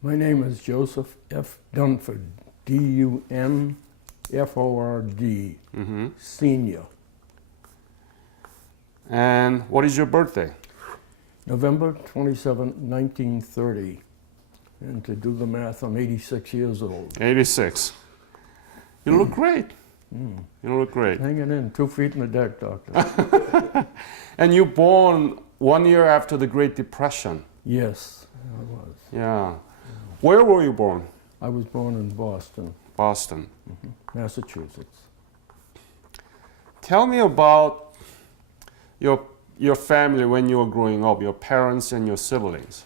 My name is Joseph F. Dunford, D-U-N-F-O-R-D, Senior. And what is your birthday? November 27, 1930. And to do the math, I'm 86 years old. 86. You look great. You look great. Hanging in, 2 feet in the deck, Doctor. And you born 1 year after the Great Depression. Yes, I was. Yeah. Where were you born? I was born in Boston, Boston. Massachusetts. Tell me about your family when you were growing up, your parents and your siblings.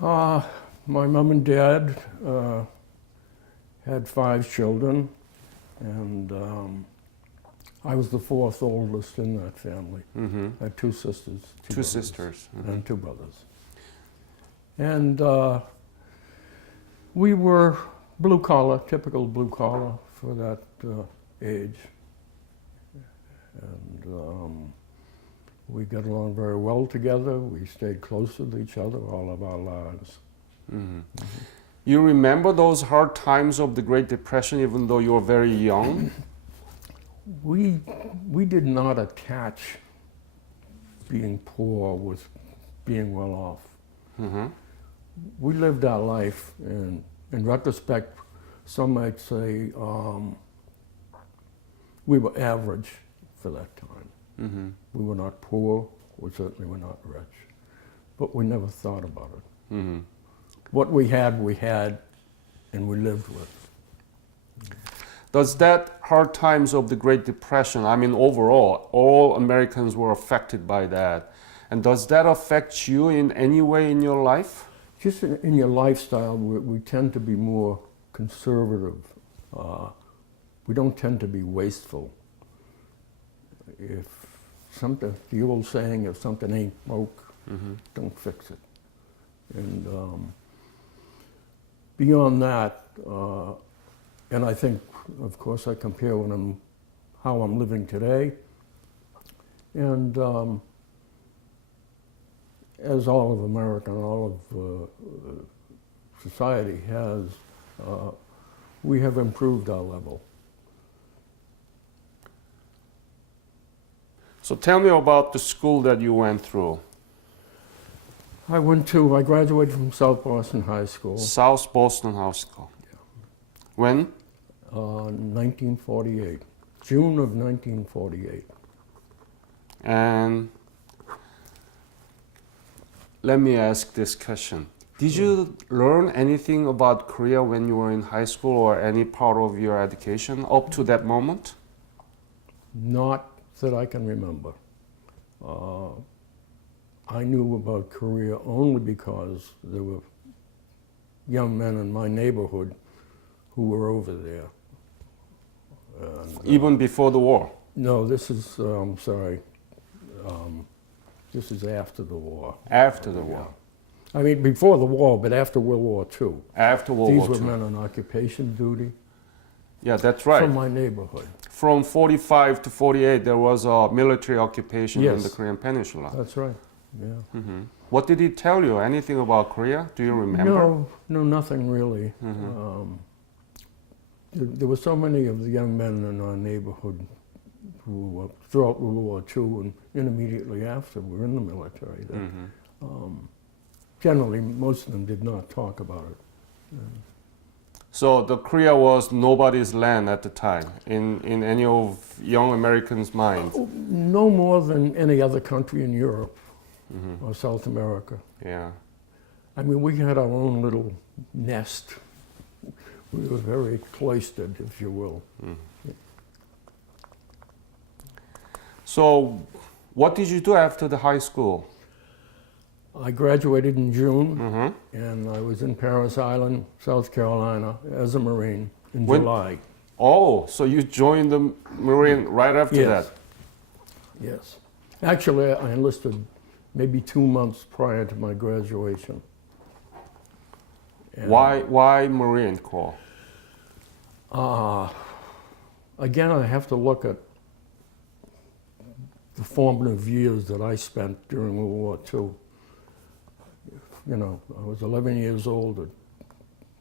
My mom and dad had 5 children, and I was the 4th oldest in that family. I had 2 sisters. Two brothers, sisters. and 2 brothers. And we were blue collar, typical blue collar for that age. And we got along very well together. We stayed close with each other all of our lives. You remember those hard times of the Great Depression even though you were very young? We did not attach being poor with being well off. We lived our life, and in retrospect, some might say we were average for that time. We were not poor, we certainly were not rich, but we never thought about it. What we had, and we lived with. Does that hard times of the Great Depression, I mean overall, all Americans were affected by that, and does that affect you in any way in your life? Just in your lifestyle, we tend to be more conservative. We don't tend to be wasteful. If something, the old saying, if something ain't broke, don't fix it. And beyond that, and I think, of course, I compare how I'm living today, and as all of America and all of society has, we have improved our level. So tell me about the school that you went through. I graduated from South Boston High School. South Boston High School. Yeah. When? 1948, June of 1948. And let me ask this question. Did you learn anything about Korea when you were in high school or any part of your education up to that moment? Not that I can remember. I knew about Korea only because there were young men in my neighborhood who were over there. And, even before the war? No, this is, sorry, this is after the war. After the war? I mean, before the war, but after World War II. After World War II. These were men on occupation duty. Yeah, that's right. From my neighborhood. From 45 to 48, there was a military occupation in Yes. the Korean Peninsula. That's right, yeah. What did he tell you? Anything about Korea? Do you remember? No, nothing really. There were so many of the young men in our neighborhood who, throughout World War II and immediately after, were in the military. Generally, most of them did not talk about it. So the Korea was nobody's land at the time in any of young Americans' minds? No more than any other country in Europe or South America. Yeah. I mean, we had our own little nest. We were very cloistered, if you will. So what did you do after the high school? I graduated in June, and I was in Paris Island, South Carolina, as a Marine in July. Oh, so you joined the Marine right after that? Yes. Actually, I enlisted maybe 2 months prior to my graduation. And Why Marine Corps? Again, I have to look at the formative years that I spent during World War II. You know, I was 11 years old at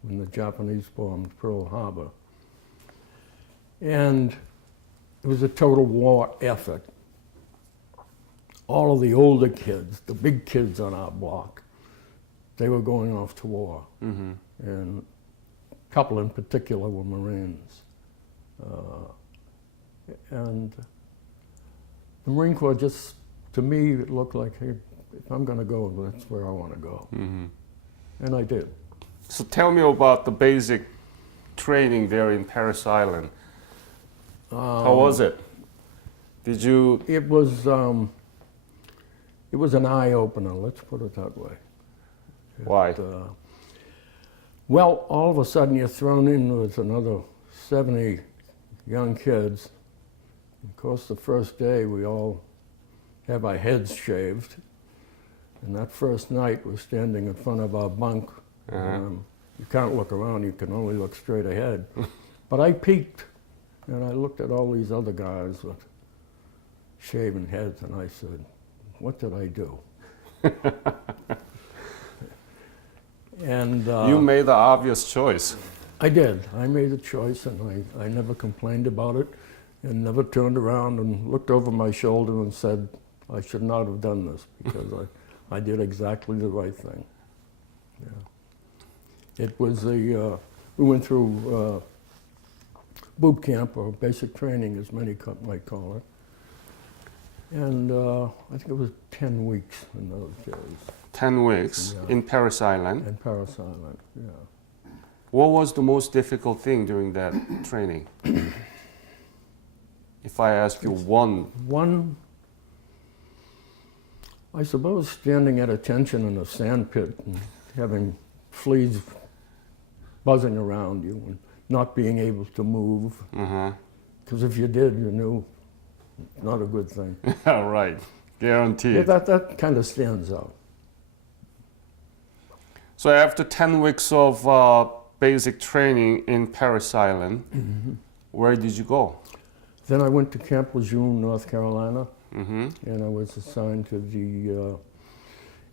when the Japanese bombed Pearl Harbor. And it was a total war effort. All of the older kids, the big kids on our block, they were going off to war. Mm-hmm. And a couple in particular were Marines. And the Marine Corps just, to me, it looked like, hey, if I'm going to go, that's where I want to go. Mm-hmm. And I did. So tell me about the basic training there in Paris Island. How was it? Did you? It was an eye opener. Let's put it that way. Why? Well, all of a sudden you're thrown in with another 70 young kids. Of course, the first day we all have our heads shaved, and that first night we're standing in front of our bunk. You can't look around; you can only look straight ahead. But I peeked. And I looked at all these other guys with shaven heads, and I said, what did I do? And You made the obvious choice. I did. I made a choice, and I never complained about it, and never turned around and looked over my shoulder and said, I should not have done this, because I did exactly the right thing. Yeah. It was we went through boot camp, or basic training, as many might call it. And I think it was 10 weeks in those days. 10 weeks in Paris Island. In Paris Island, yeah. What was the most difficult thing during that training? If I ask you one. I suppose standing at attention in a sand pit and having fleas buzzing around you and not being able to move. Because if you did, you knew, not a good thing. Right, guaranteed. Yeah, that kind of stands out. So after 10 weeks of basic training in Paris Island, where did you go? Then I went to Camp Lejeune, North Carolina, and I was assigned to the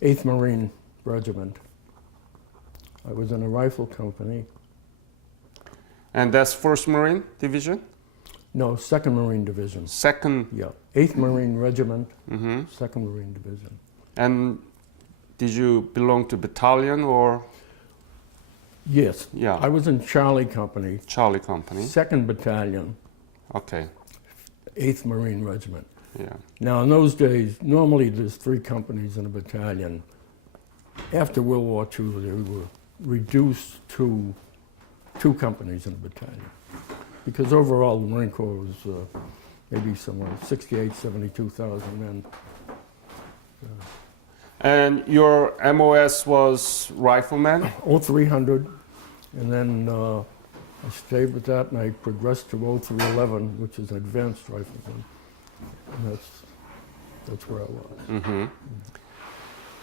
8th Marine Regiment. I was in a rifle company. And that's 1st Marine Division? No, 2nd Marine Division. Second? Yeah, 8th Marine Regiment, 2nd Marine Division. And did you belong to battalion or? Yes. Yeah. I was in Charlie Company. Charlie Company. 2nd Battalion. Okay. 8th Marine Regiment. Yeah. Now, in those days, normally there's 3 companies in a battalion. After World War II, they were reduced to 2 companies in a battalion. Because overall, the Marine Corps was maybe somewhere 68, 72,000 men. And your MOS was rifleman? 0300, and then I stayed with that, and I progressed to 0311, which is an advanced rifleman. And that's where I was.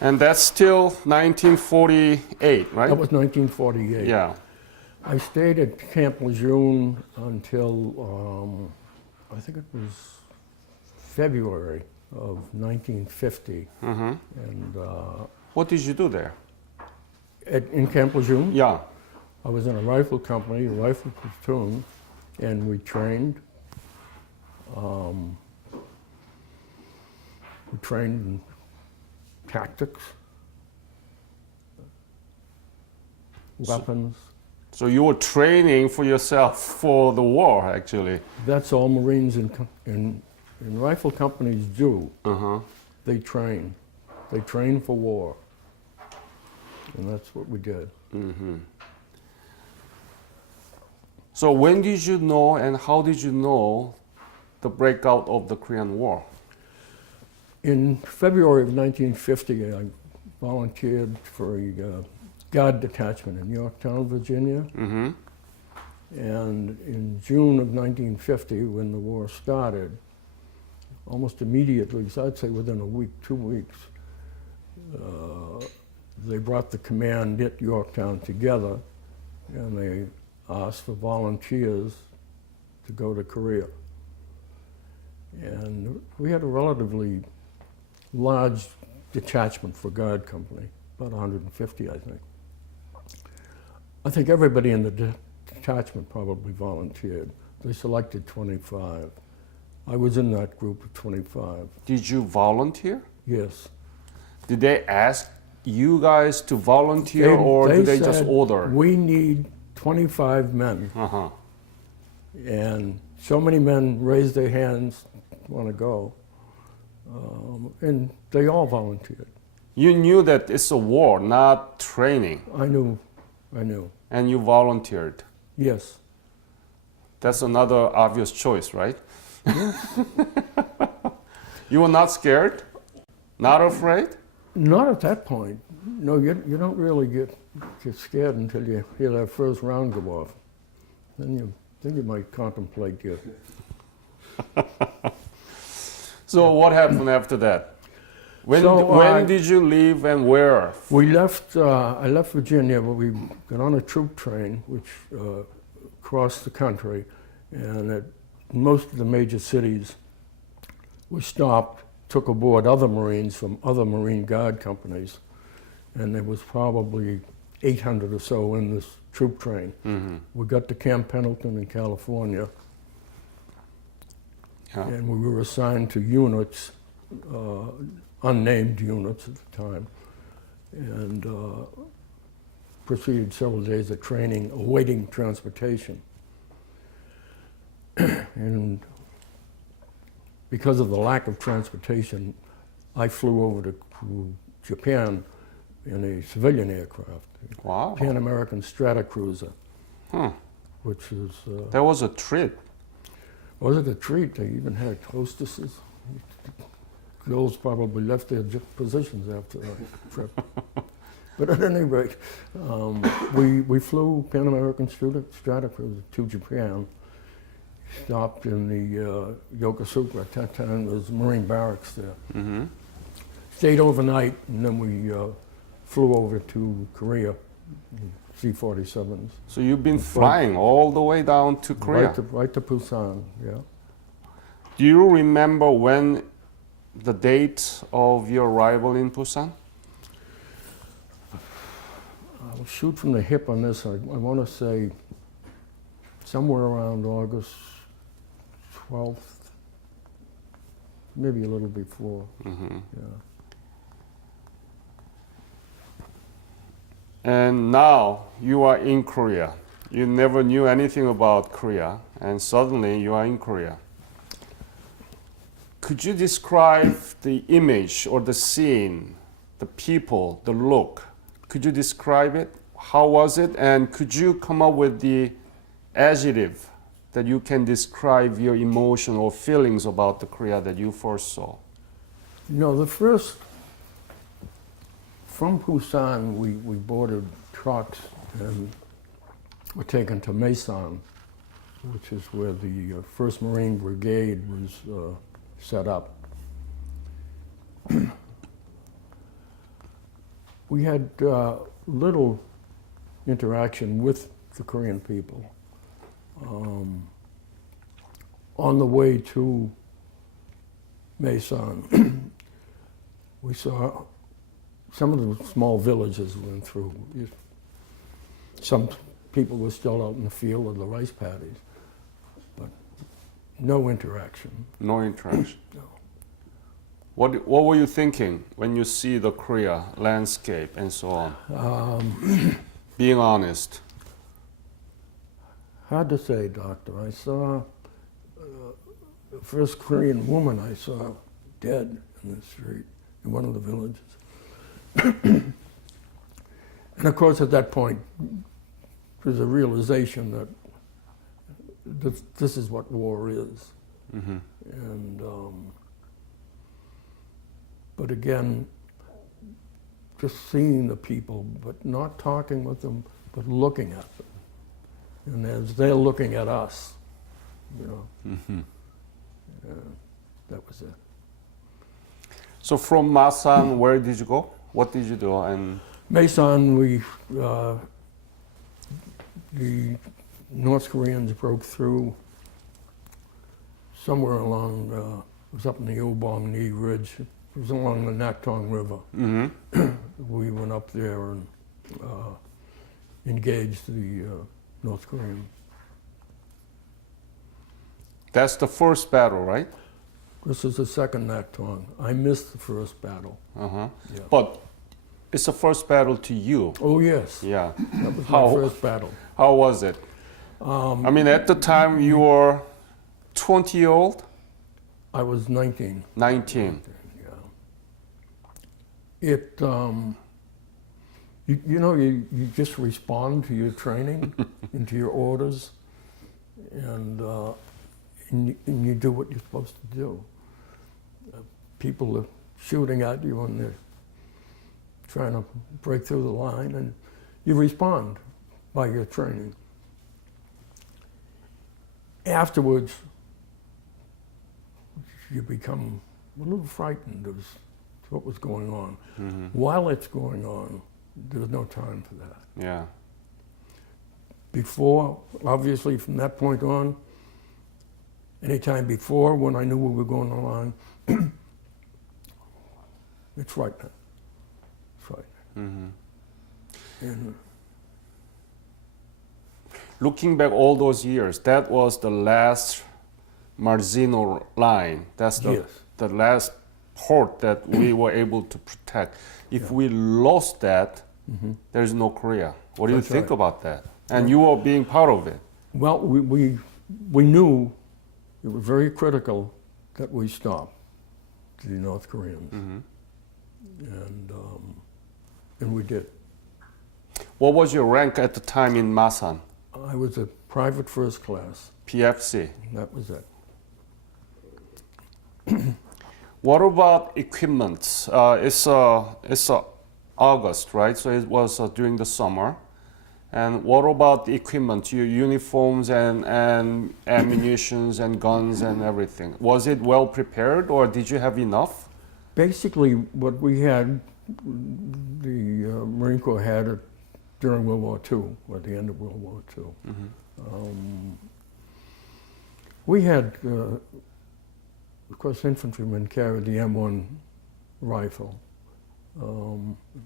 And that's still 1948, right? That was 1948. Yeah. I stayed at Camp Lejeune until, I think it was February of 1950. And What did you do there? in Camp Lejeune, Yeah. I was in a rifle company, a rifle platoon, and we trained. We trained in tactics, weapons. So you were training for yourself for the war, actually. That's all Marines in rifle companies do. They train. They train for war. And that's what we did. So when did you know and how did you know the breakout of the Korean War? In February of 1950, I volunteered for a Guard detachment in Yorktown, Virginia. And in June of 1950, when the war started, almost immediately, so I'd say within a week, 2 weeks, they brought the command at Yorktown together, and they asked for volunteers to go to Korea. And we had a relatively large detachment for Guard company, about 150, I think. I think everybody in the detachment probably volunteered. They selected 25. I was in that group of 25. Did you volunteer? Yes. Did they ask you guys to volunteer, or did they just said, order? We need 25 men. Uh-huh. And so many men raised their hands, want to go. And they all volunteered. You knew that it's a war, not training, I knew. and you volunteered. Yes. That's another obvious choice, right? You were not scared? Not afraid? Not at that point. No, you don't really get scared until you hear that first round go off. Then you might contemplate your... So what happened after that? When did you leave and where? We left, I left Virginia, but we got on a troop train which crossed the country, and at most of the major cities we stopped, took aboard other Marines from other Marine Guard companies, and there was probably 800 or so in this troop train. Mm-hmm. We got to Camp Pendleton in California, and we were assigned to units, unnamed units at the time, and proceeded several days of training, awaiting transportation. And because of the lack of transportation, I flew over to Japan in a civilian aircraft, Wow. Pan American Stratocruiser, which is... That was a treat. Was it a treat? They even had hostesses. Girls probably left their positions after that trip. But at any rate, we flew Pan American Stratocruiser to Japan, stopped in the Yokosuka. At that time, there was Marine barracks there. Mm-hmm. Stayed overnight, and then we flew over to Korea, C-47s. So you've been flying all the way down to Korea? Right to Busan, yeah. Do you remember when the date of your arrival in Busan? I'll shoot from the hip on this. I want to say somewhere around August 12th, maybe a little before. Mm-hmm. Yeah. And now you are in Korea. You never knew anything about Korea, and suddenly you are in Korea. Could you describe the image or the scene, the people, the look? Could you describe it? How was it? And could you come up with the adjective that you can describe your emotion or feelings about the Korea that you first saw? The first, from Busan, we boarded trucks and were taken to Mason, which is where the 1st Marine Brigade was set up. We had little interaction with the Korean people. On the way to Mason, we saw some of the small villages we went through. Some people were still out in the field with the rice paddies, but no interaction. No interaction. No. What were you thinking when you see the Korea landscape and so on? Being honest. Hard to say, Doctor. I saw the first Korean woman I saw dead in the street in one of the villages. And of course, at that point, there's a realization that this is what war is. Mm-hmm. And but again, just seeing the people, but not talking with them, but looking at them. And as they're looking at us, Mm-hmm. that was it. So from Masan, where did you go? What did you do? And Mason, the North Koreans broke through somewhere along, it was up in the Obong-Ni Ridge, it was along the Naktong River. mm-hmm. We went up there and engage the North Koreans. That's the first battle, right? This is the second Naktung. I missed the first battle. Uh-huh. Yeah. But it's the first battle to you. Oh yes, Yeah. that was How- my first battle. How was it? I mean, at the time you were 20-year-old? I was 19. 19. Yeah. It, you just respond to your training and to your orders, and you do what you're supposed to do. People are shooting at you and they're trying to break through the line, and you respond by your training. Afterwards, you become a little frightened of what was going on. Mm-hmm. While it's going on, there's no time for that. Yeah. Before, obviously from that point on, anytime before when I knew we were going on, it's frightening. It's frightening. Mm-hmm. And Looking back all those years, that was the last Marzino line. That's yes, the last port that we were able to protect. If we lost that, there's no Korea. What do you That's think right. about that? And you were being part of it. well, we knew it was very critical that we stop the North Koreans, and we did. What was your rank at the time in Masan? I was a private first class. PFC. That was it. What about equipment? It's August, right? So it was during the summer. And what about the equipment, your uniforms and ammunitions and guns and everything? Was it well prepared or did you have enough? Basically, what we had, the Marine Corps had it during World War II, or at the end of World War II. We had, of course, infantrymen carried the M1 rifle,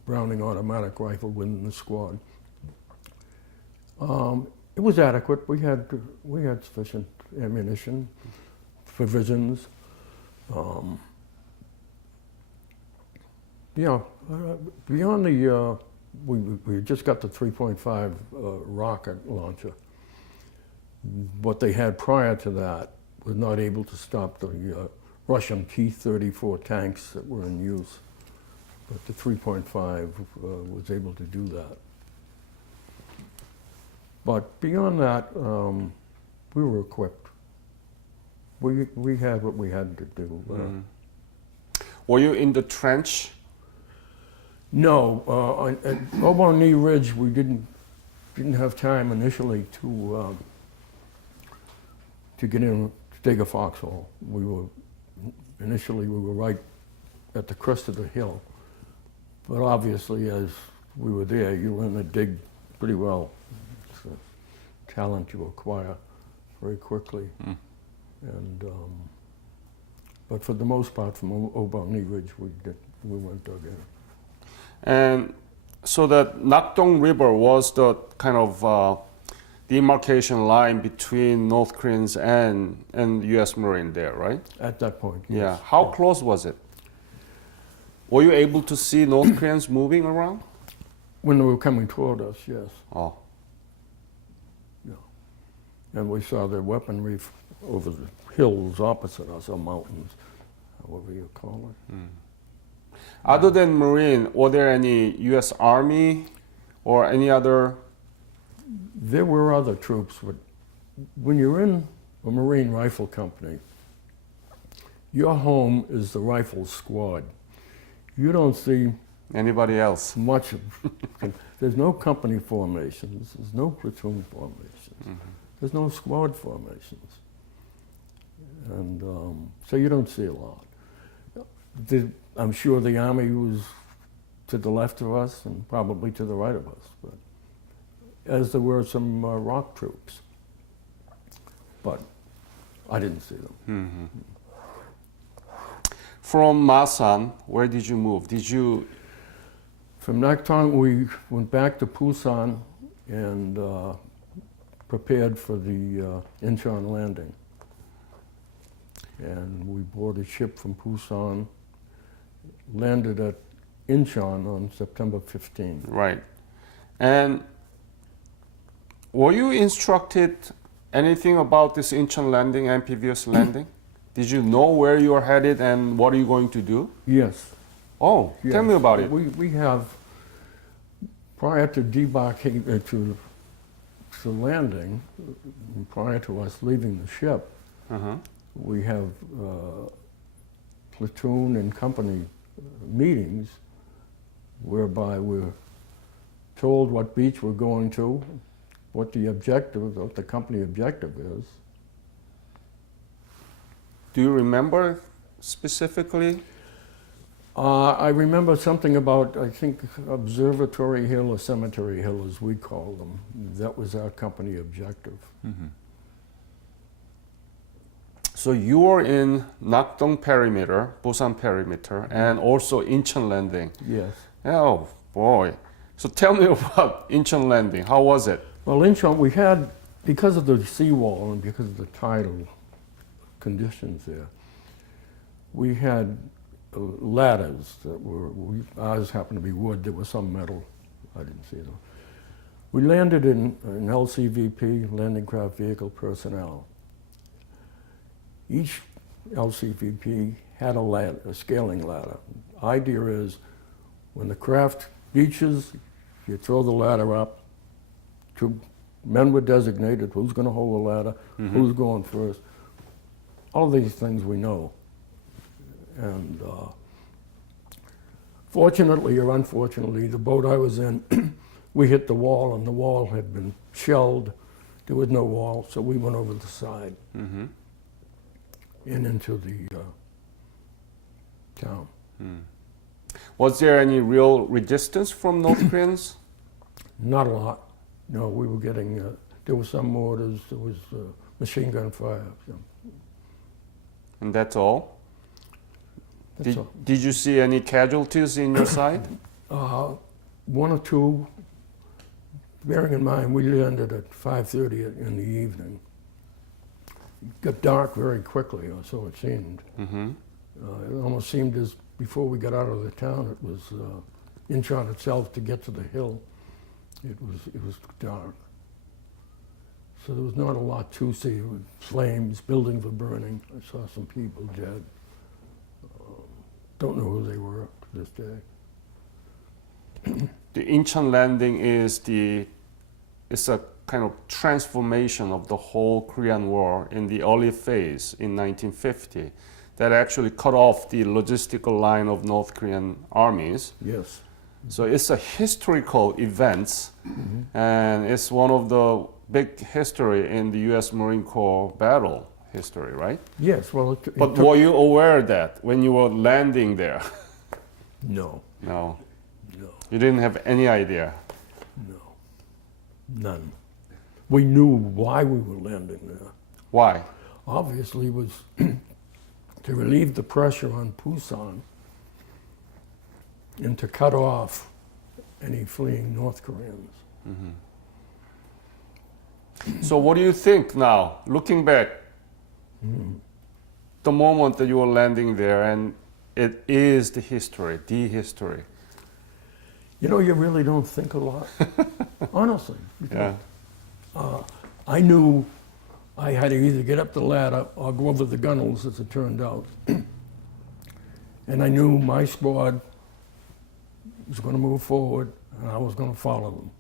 Browning automatic rifle within the squad. It was adequate. We had sufficient ammunition, provisions. Beyond the, we just got the 3.5 rocket launcher. What they had prior to that was not able to stop the Russian T-34 tanks that were in use. But the 3.5 was able to do that. But beyond that, we were equipped. We had what we had to do. Were you in the trench? No, at Obon Ridge, we didn't have time initially to get in to dig a foxhole. Initially we were right at the crest of the hill, but obviously as we were there, you learn to dig pretty well. It's a talent you acquire very quickly, and but for the most part, from Obon Ridge, we went dug in. And so that Nakdong River was the kind of demarcation line between North Koreans and U.S. Marine there, right? At that point, Yeah. yes. How close was it? Were you able to see North Koreans moving around? When they were coming toward us, yes. Oh. And we saw their weaponry over the hills opposite us, or mountains, however you call it. Other than Marine, were there any U.S. Army or any other? There were other troops, but when you're in a Marine Rifle Company, your home is the rifle squad. You don't see Anybody else? much of, there's no company formations, there's no platoon formations, there's no squad formations. And so you don't see a lot. I'm sure the Army was to the left of us and probably to the right of us, but as there were some ROK troops. But I didn't see them. From Masan, where did you move? From Nakdong, we went back to Busan and prepared for the Incheon Landing. And we boarded ship from Busan, landed at Incheon on September 15. Right. And were you instructed anything about this Incheon landing, amphibious landing? Did you know where you are headed and what are you going to do? Yes. Oh, yes. tell me about it. We have, prior to debarking, to landing, prior to us leaving the ship, Uh-huh. we have platoon and company meetings whereby we're told what beach we're going to, what the objective, what the company objective is. Do you remember specifically? I remember something about, I think, Observatory Hill or Cemetery Hill, as we call them. That was our company objective. Mm-hmm. So you were in Nakdong perimeter, Busan perimeter, and also Incheon landing. Yes. Oh boy. So tell me about Incheon landing. How was it? Well, Incheon, we had, because of the seawall and because of the tidal conditions there, we had ladders that were, ours happened to be wood, there was some metal, I didn't see them. We landed in an LCVP, landing craft vehicle personnel. Each LCVP had a ladder, a scaling ladder. Idea is, when the craft beaches, you throw the ladder up, two men were designated, who's gonna hold the ladder, who's going first. All these things we know. And fortunately or unfortunately, the boat I was in, we hit the wall and the wall had been shelled. There was no wall, so we went over the side Mm-hmm. and into the town. Was there any real resistance from North Koreans? Not a lot. No, we were getting, there were some mortars, there was machine gun fire. So And that's all? that's all. Did you see any casualties in your side? One or two, bearing in mind we landed at 5:30 in the evening. It got dark very quickly, or so it seemed. Mm-hmm. It almost seemed as before we got out of the town, it was Incheon itself to get to the hill. It was dark. So there was not a lot to see. There were flames, buildings were burning. I saw some people dead. Don't know who they were to this day. The Incheon landing is it's a kind of transformation of the whole Korean War in the early phase in 1950 that actually cut off the logistical line of North Korean armies. Yes. So it's a historical event, and it's one of the big history in the U.S. Marine Corps battle history, right? Yes, well, it But took... were you aware of that when you were landing there? No, No, no, you didn't have any idea. no, none. We knew why we were landing there. Why? Obviously, it was to relieve the pressure on Busan and to cut off any fleeing North Koreans. So what do you think now, looking back, the moment that you were landing there, and it is the history. You know, you really don't think a lot, honestly. You Yeah. don't. I knew I had to either get up the ladder or go over the gunnels, as it turned out. And I knew my squad was going to move forward, and I was going to follow them.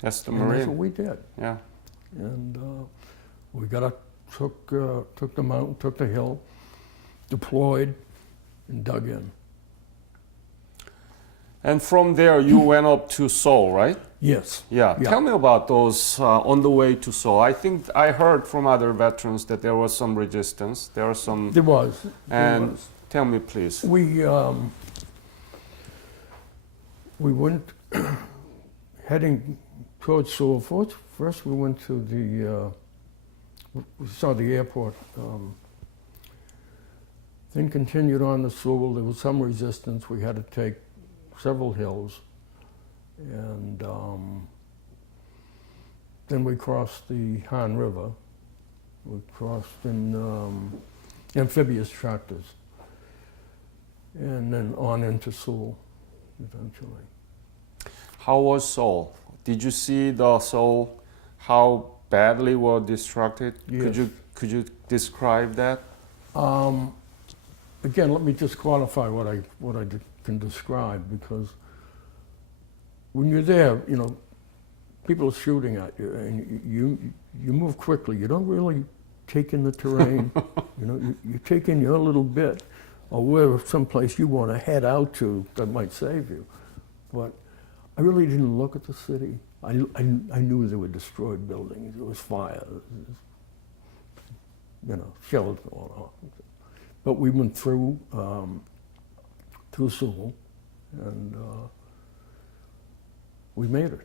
That's the And that's what Marine. we did. Yeah. And we got up, took the mountain, took the hill, deployed, and dug in. And from there, you went up to Seoul, right? Yes. Yeah. Yeah. Tell me about those on the way to Seoul. I think I heard from other veterans that there was some resistance. There was some. There was. There And was. tell me, please. We went heading towards Seoul. First, we went to we saw the airport. Then continued on to Seoul. There was some resistance. We had to take several hills, and Then we crossed the Han River. We crossed in amphibious tractors. And then on into Seoul, eventually. How was Seoul? Did you see the Seoul, how badly were destructed? Yes. Could you describe that? Again, let me just qualify what I can describe, because when you're there, you know, people are shooting at you, and you move quickly. You don't really take in the terrain. You know, you take in your little bit, or where someplace you want to head out to that might save you. But I really didn't look at the city. I knew there were destroyed buildings. There was fire. You know, shells going off. But we went through Seoul, and we made it.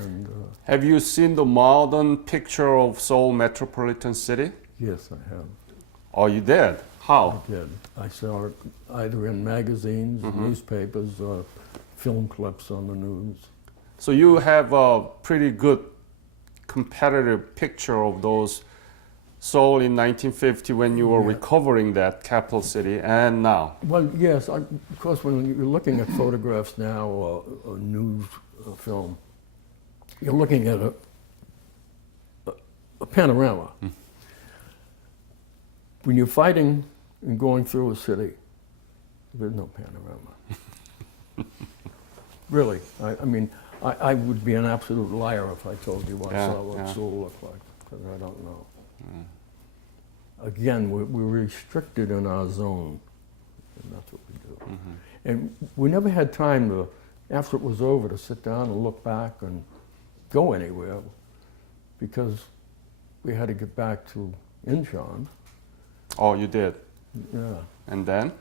And Have you seen the modern picture of Seoul metropolitan city? yes, I have. Oh, you did? How? I did. I saw it either in magazines, newspapers, or film clips on the news. So you have a pretty good competitive picture of those Seoul in 1950 when you were Yeah. recovering that capital city, and now. Well, yes, of course, when you're looking at photographs now or news film, you're looking at a panorama. When you're fighting and going through a city, there's no panorama. Really, I mean, I would be an absolute liar if I told you I Yeah, saw what yeah. Seoul looked like, because I don't know. Again, we're restricted in our zone, and that's what we do. And we never had time to, after it was over, to sit down and look back and go anywhere, because we had to get back to Incheon. Oh, you did. Yeah. And then?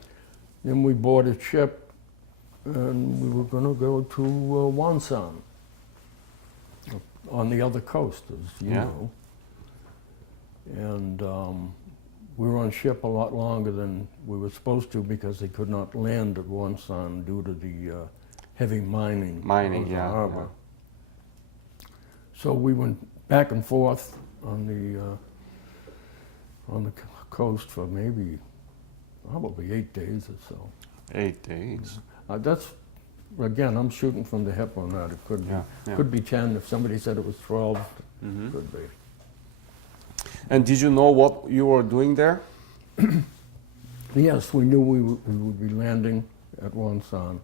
Then we boarded ship, and we were going to go to Wonsan, on the other coast, as you Yeah. know. And we were on ship a lot longer than we were supposed to, because they could not land at Wonsan due to the heavy mining. Mining, of the yeah, harbor. So we went back and forth on the coast for probably 8 days or so. 8 days. That's, again, I'm shooting from the hip on that. It could be, Yeah, yeah. could be 10. If somebody said it was 12, Mhm. could be. And did you know what you were doing there? Yes, we knew we would be landing at Wonsan,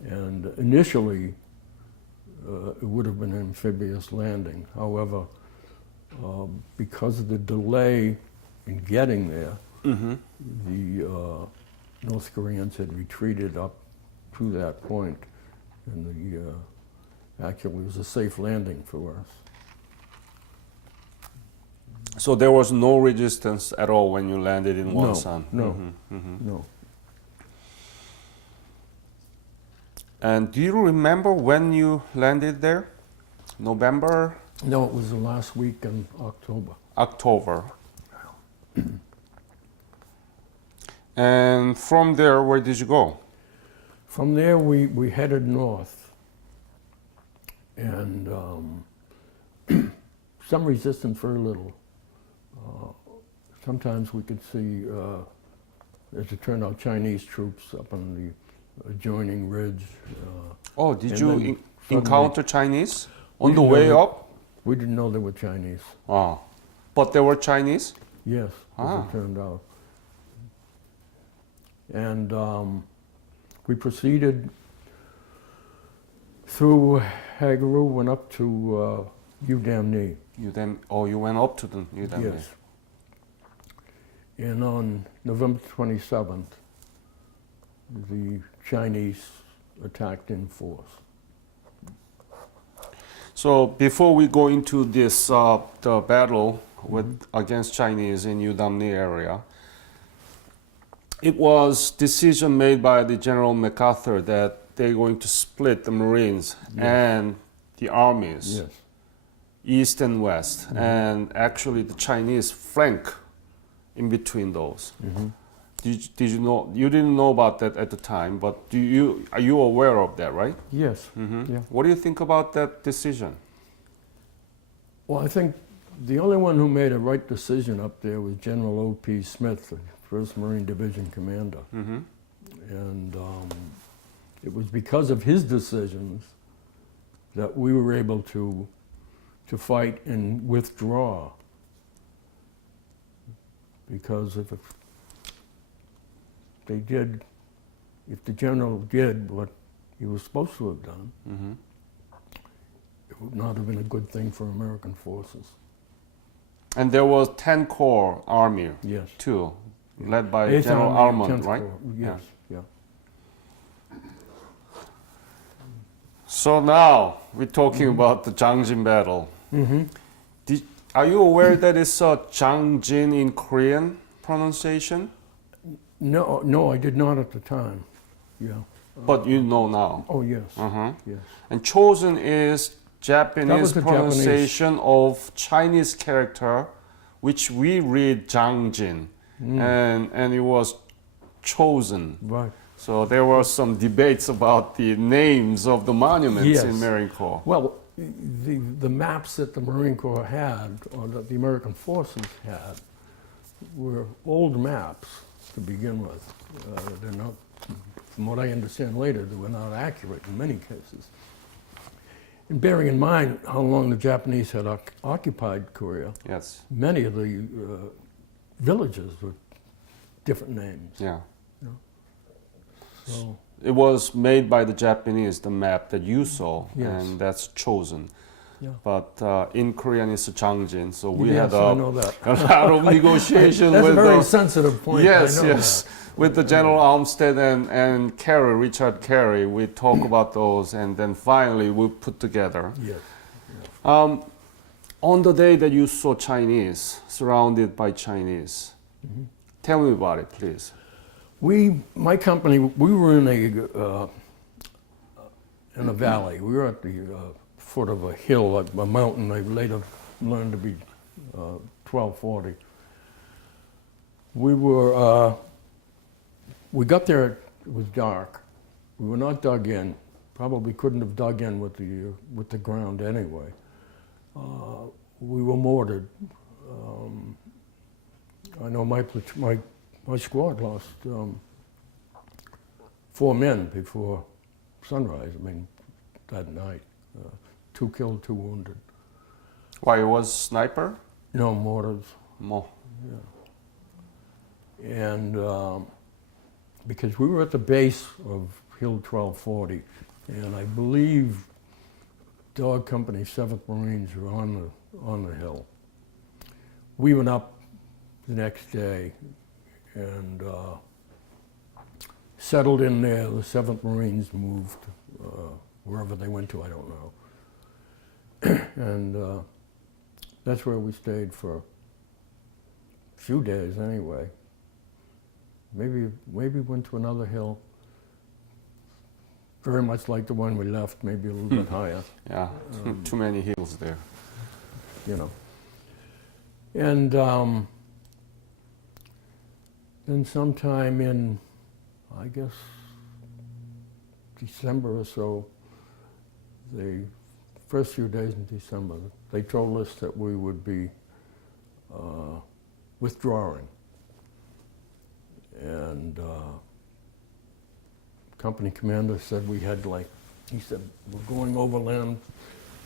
and initially it would have been an amphibious landing. However, because of the delay in getting there, the North Koreans had retreated up to that point, and actually it was a safe landing for us. So there was no resistance at all when you landed in No, Wonsan? no. Mhm. No. And do you remember when you landed there? November? No, it was the last week in October. October. And from there, where did you go? From there, we headed north, and some resistance, very little. Sometimes we could see, as it turned out, Chinese troops up on the adjoining ridge. Oh, did And you then suddenly- encounter Chinese We on the didn't way know up? We didn't know they were Chinese. Ah, but they were Chinese? Yes, as Ah. it turned out. And we proceeded through Hagaru, went up to Udamni. You went up to the Udam. Yes. And on November 27th, the Chinese attacked in force. So before we go into this the battle against Chinese in Udamni area, it was decision made by the General MacArthur that they're going to split the Marines and the armies, Yes. east and west, and actually the Chinese flank in between those. Did you know? You didn't know about that at the time, but are you aware of that, right? Yes. Mm-hmm. Yeah. What do you think about that decision? Well, I think the only one who made a right decision up there was General O.P. Smith, the 1st Marine Division commander. Mm-hmm. And it was because of his decisions that we were able to fight and withdraw. Because if the general did what he was supposed to have done, Mm-hmm. it would not have been a good thing for American forces. And there was 10 Corps Army Yes. too, led by Eighth General Army, Armand, 10th right? Corps. Yes, yeah. So now we're talking about the Changjun Battle. Mm-hmm. Are you aware that it's Changjin in Korean pronunciation? No, I did not at the time. Yeah. But you know now. Oh, yes. Uh-huh. Yes. And chosen is Japanese the pronunciation of Chinese character, which we read Changjin, and it was chosen. Right. So there were some debates about the names of the monuments Yes. in Marine Corps. Well, the maps that the Marine Corps had, or that the American forces had, were old maps to begin with. They're not, from what I understand later, they were not accurate in many cases. And bearing in mind how long the Japanese had occupied Korea, Yes. many of the villages were different names. Yeah. So, It was made by the Japanese, the map that you saw, Yes. and that's chosen. yeah. But in Korean it's Changjin, so we Yes, had I know that. a lot of negotiation That's with a very the, sensitive point. yes, I know yes, with the General Armstead and Carey, Richard Carey. We talk about those, and then finally we put together. That. Yes. On the day that you saw Chinese, surrounded by Chinese, tell me about it, please. My company, we were in a valley. We were at the foot of a hill, a mountain. I later learned to be 1240. We got there. It was dark. We were not dug in. Probably couldn't have dug in with the ground anyway. We were mortared. I know my squad lost 4 men before sunrise. I mean, that night, 2 killed, 2 wounded. Why, it was sniper? No mortars. Mo. And because we were at the base of Hill 1240, and I believe Dog Company 7th Marines were on the hill. We went up the next day and settled in there. The 7th Marines moved wherever they went to, I don't know. And that's where we stayed for a few days anyway. Maybe went to another hill, very much like the one we left, maybe a little bit higher, Yeah, too many hills there. you know. And then sometime in, I guess, December or so, the first few days in December, they told us that we would be withdrawing. And company commander said we had he said, we're going overland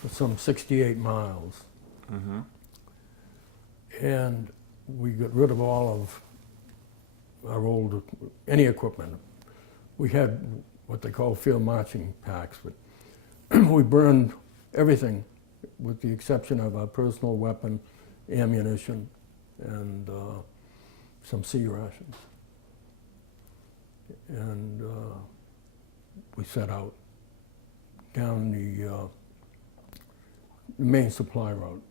for some 68 miles. Mm-hmm. And we got rid of all of our old, any equipment. We had what they call field marching packs, but we burned everything with the exception of our personal weapon, ammunition, and some sea rations. And we set out down the main supply route.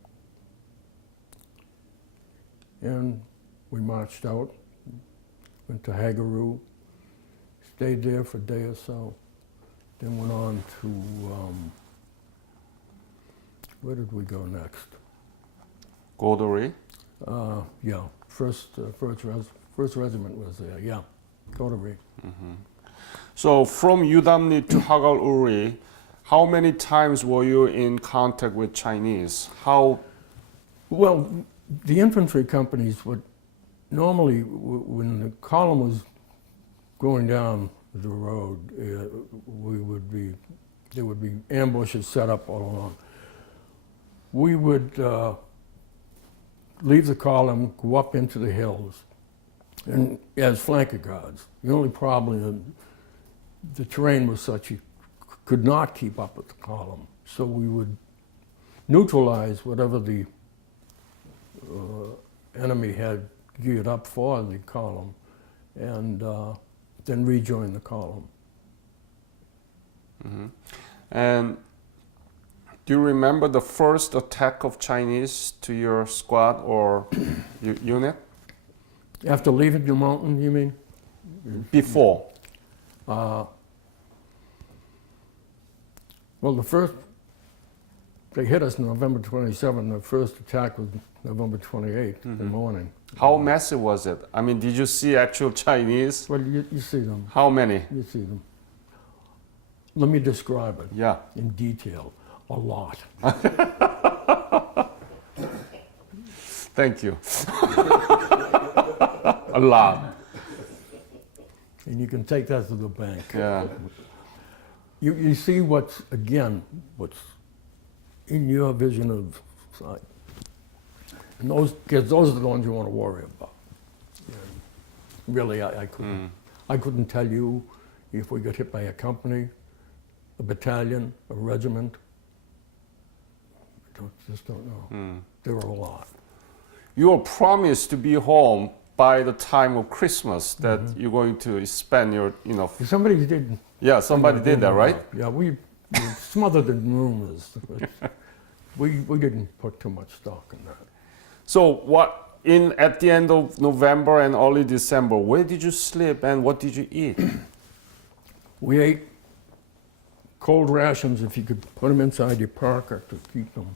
And we marched out, went to Hagaroo, stayed there for a day or so, then went on to, where did we go next? Godori. Yeah, first regiment was there, yeah, Coterie. Mm-hmm. So from Udamni to Hagal Uri, how many times were you in contact with Chinese? How Well, the infantry companies would normally, when the column was going down the road, there would be ambushes set up all along. We would leave the column, go up into the hills, and as flanker guards. The only problem, the terrain was such you could not keep up with the column. So we would neutralize whatever the enemy had geared up for the column, and then rejoin the column. Mm-hmm. And do you remember the first attack of Chinese to your squad or unit? After leaving the mountain, you mean? Before? Well, they hit us November 27th. The first attack was November 28th in the morning. How massive was it? I mean, did you see actual Chinese? Well, you see them. How many? You see them. Let me describe it Yeah. in detail. A lot. Thank you. A lot. And you can take that to the bank. Yeah. You see what's in your vision of sight. And those are the ones you want to worry about. And really, I couldn't tell you if we got hit by a company, a battalion, a regiment. Just don't know. There were a lot. You were promised to be home by the time of Christmas that you're going to spend your, Somebody did. Yeah, somebody did that, right? Yeah, we smothered in rumors. But we didn't put too much stock in that. So at the end of November and early December, where did you sleep and what did you eat? We ate cold rations if you could put them inside your parka to keep them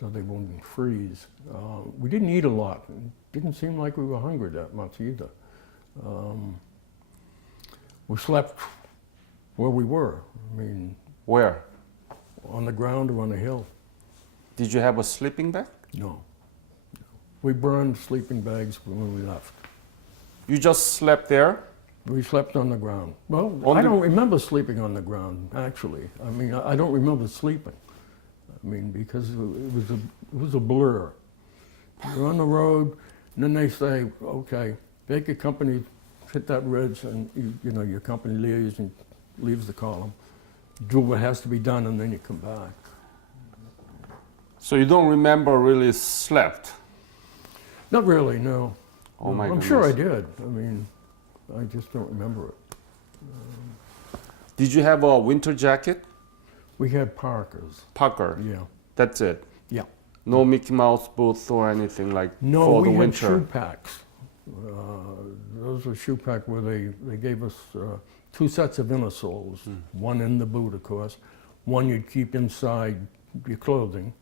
so they wouldn't freeze. We didn't eat a lot. It didn't seem like we were hungry that much either. We slept where we were. I mean, Where? on the ground or on the hill. Did you have a sleeping bag? No. We burned sleeping bags when we left. You just slept there? We slept on the ground. Well, On I the- don't remember sleeping on the ground, actually. I mean, I don't remember sleeping. I mean, because it was a blur. You're on the road, and then they say, okay, take your company, hit that ridge, and your company leaves the column. Do what has to be done, and then you come back. So you don't remember really slept? Not really, no. Oh my I'm sure I goodness. did. I mean, I just don't remember it. Did you have a winter jacket? We had parkas. Parker? Yeah. That's it? Yeah. No Mickey Mouse boots or anything like No, for the we had winter? shoe packs. Those were shoe pack where they gave us 2 sets of inner soles, one in the boot, of course, one you'd keep inside your clothing.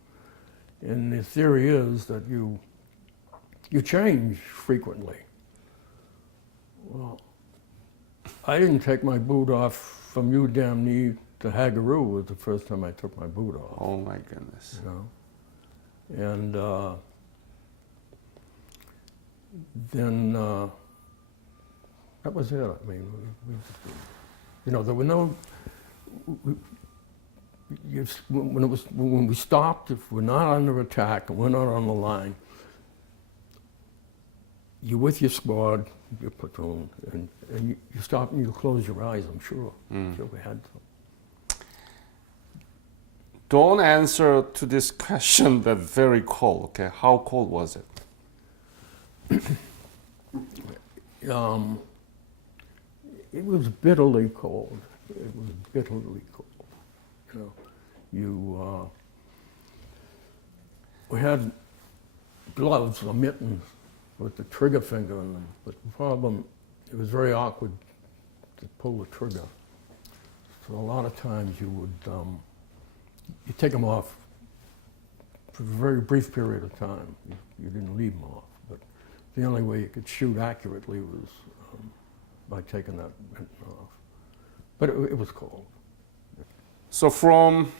And the theory is that you change frequently. Well, I didn't take my boot off from Udam knee to Hagaroo was the first time I took my boot off. Oh my goodness. You know? And then that was it. I mean, there were no. When we stopped, if we're not under attack and we're not on the line, you're with your squad, your platoon, and you stop and you close your eyes. I'm sure. Sure we had to. Don't answer to this question that very cold, okay? How cold was it? It was bitterly cold. It was bitterly cold. We had gloves or mittens with the trigger finger in them, but the problem, it was very awkward to pull the trigger. So a lot of times you would, you take them off for a very brief period of time. You didn't leave them off, but the only way you could shoot accurately was by taking that mitten off. But it was cold. So from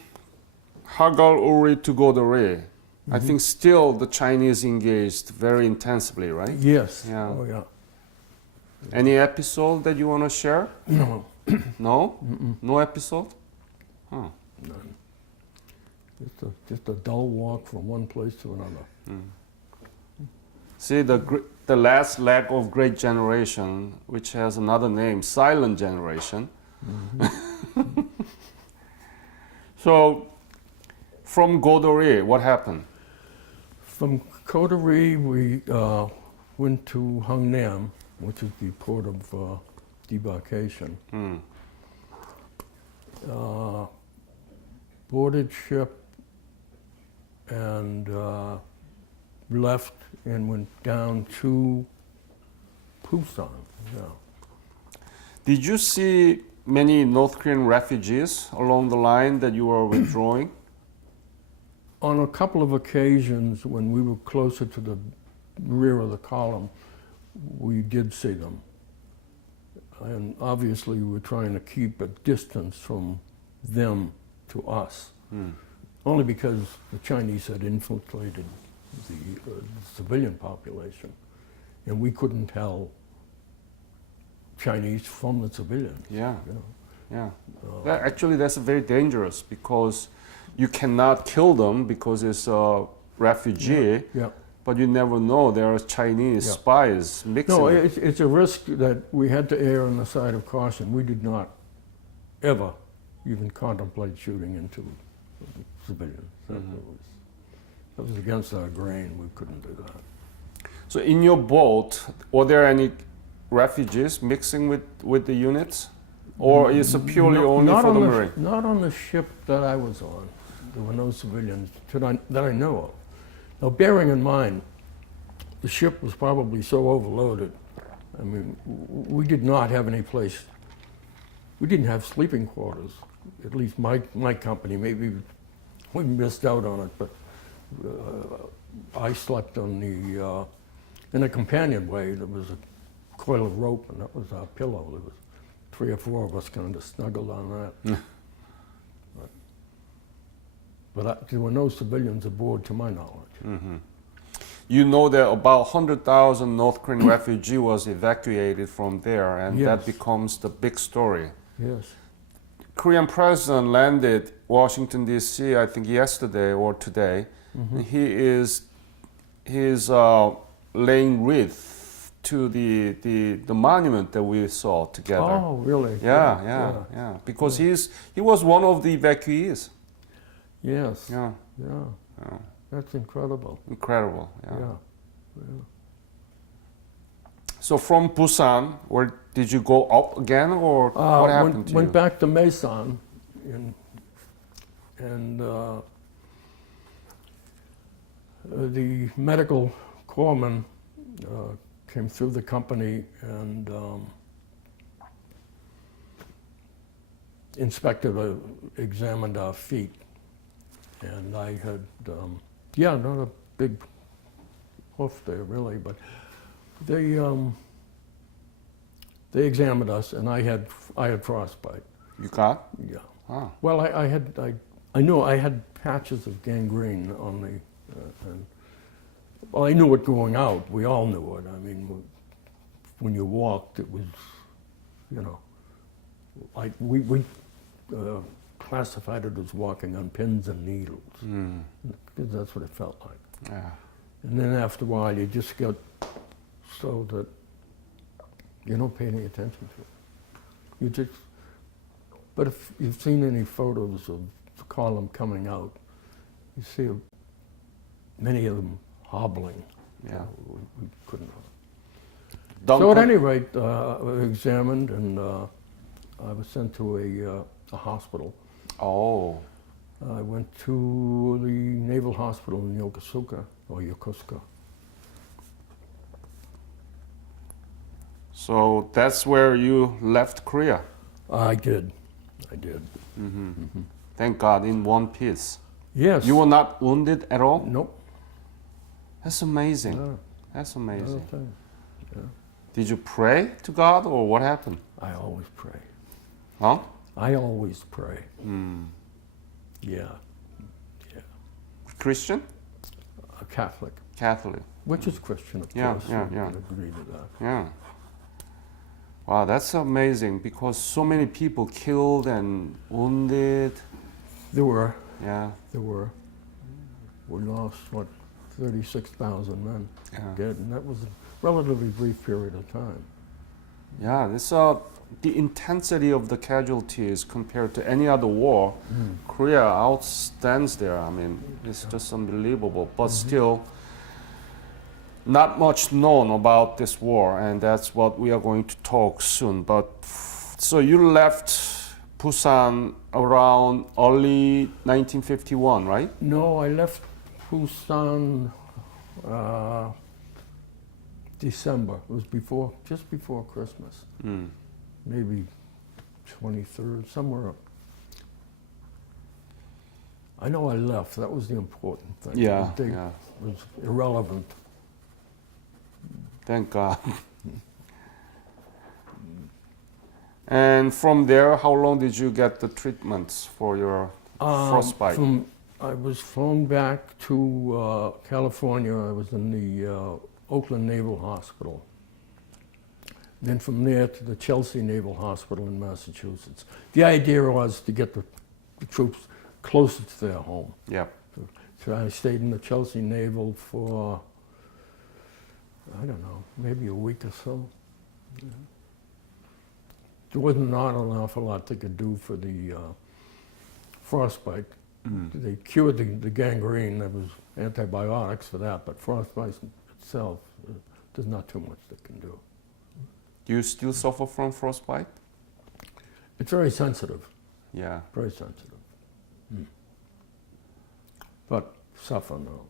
Hagal Uri to Godore, I think still the Chinese engaged very intensively, right? Yes. Yeah. Oh, yeah. Any episode that you want to share? No. No? Mm-mm. No episode? Oh. None. Just a dull walk from one place to another. See, the last leg of Great Generation, which has another name, Silent Generation. So, from Godori, what happened? From Kodori, we went to Hungnam, which is the port of debarkation. Boarded ship and left and went down to Busan. Yeah. Did you see many North Korean refugees along the line that you were withdrawing? On a couple of occasions when we were closer to the rear of the column, we did see them. And obviously we were trying to keep a distance from them to us, only because the Chinese had infiltrated the civilian population, and we couldn't tell Chinese from the civilians. Yeah, You know. yeah. Actually, that's very dangerous because you cannot kill them because it's a refugee, Yeah. but you never know there are Chinese Yeah. spies mixing. No, it. it's a risk that we had to err on the side of caution. We did not ever even contemplate shooting into civilians. That was against our grain. We couldn't do that. So, in your boat, were there any refugees mixing with the units, or is it purely only not for the on Marine? Not on the ship that I was on. There were no civilians that I know of. Now, bearing in mind, the ship was probably so overloaded. I mean, we did not have any place. We didn't have sleeping quarters. At least my company. Maybe we missed out on it, but I slept on the in a companionway. There was a coil of rope, and that was our pillow. There was 3 or 4 of us kind of snuggled on that. But there were no civilians aboard, to my knowledge. You know that about 100,000 North Korean refugees was evacuated from there, and that Yes. becomes the big story. Yes. Korean president landed Washington D.C. I think yesterday or today. He is laying wreath to the monument that we saw together. Oh, really? Yeah. Because he was one of the evacuees. Yes. Yeah, Yeah. That's incredible. incredible. Yeah. Yeah. So from Busan, where did you go up again, or what happened to went you? back to Maison, and the medical corpsman came through the company and examined our feet, and I had not a big hoof there really, but they examined us, and I had frostbite. You got? Yeah. Ah. Well, I knew I had patches of gangrene on the, and, well, I knew it going out. We all knew it. I mean, when you walked, it was, you know, like we classified it as walking on pins and needles, because that's what it felt like. Yeah. And then after a while, you just get so that you don't pay any attention to it. You just, but if you've seen any photos of the column coming out, you see many of them hobbling. Yeah. We couldn't. Don't So at put- any rate, examined, and I was sent to a hospital. Oh. I went to the Naval Hospital in Yokosuka. So that's where you left Korea. I did. Thank God, in one piece. Yes. You were not wounded at all? Nope. That's amazing. No, That's not a amazing. thing. Did you pray to God, or what happened? I always pray. Huh? I always pray. Mm. Yeah. Christian? Catholic, Catholic. which is Christian, of Yeah, course. yeah, we yeah. can agree to that. Yeah. Wow, that's amazing because so many people killed and wounded. There were. Yeah. We lost, what, 36,000 men Yeah. dead, and that was a relatively brief period of time. Yeah, this the intensity of the casualties compared to any other war, Korea outstands there. I mean, it's just unbelievable. But still, not much known about this war, and that's what we are going to talk soon. But so you left Busan around early 1951, right? No, I left Busan December. It was just before Christmas. Maybe 23rd, somewhere. I know I left. That was the important thing. Yeah, The date yeah. was irrelevant. Thank God. And from there, how long did you get the treatments for your frostbite? I was flown back to California. I was in the Oakland Naval Hospital. Then from there to the Chelsea Naval Hospital in Massachusetts. The idea was to get the troops closer to their home. Yeah. So I stayed in the Chelsea Naval for, I don't know, maybe a week or so. There was not an awful lot they could do for the frostbite. They cured the gangrene. There was antibiotics for that, but frostbite itself, there's not too much they can do. Do you still suffer from frostbite? It's very sensitive, Yeah. very sensitive. But suffer no.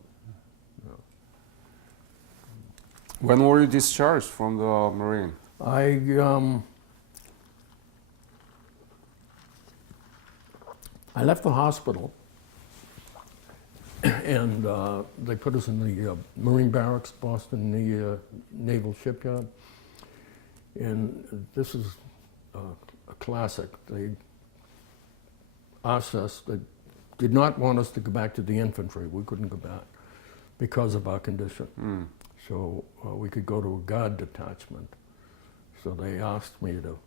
When were you discharged from the Marine? I left the hospital, and they put us in the Marine Barracks, Boston, the Naval Shipyard. And this is a classic. They asked us, they did not want us to go back to the infantry. We couldn't go back because of our condition. So we could go to a guard detachment. So they asked me to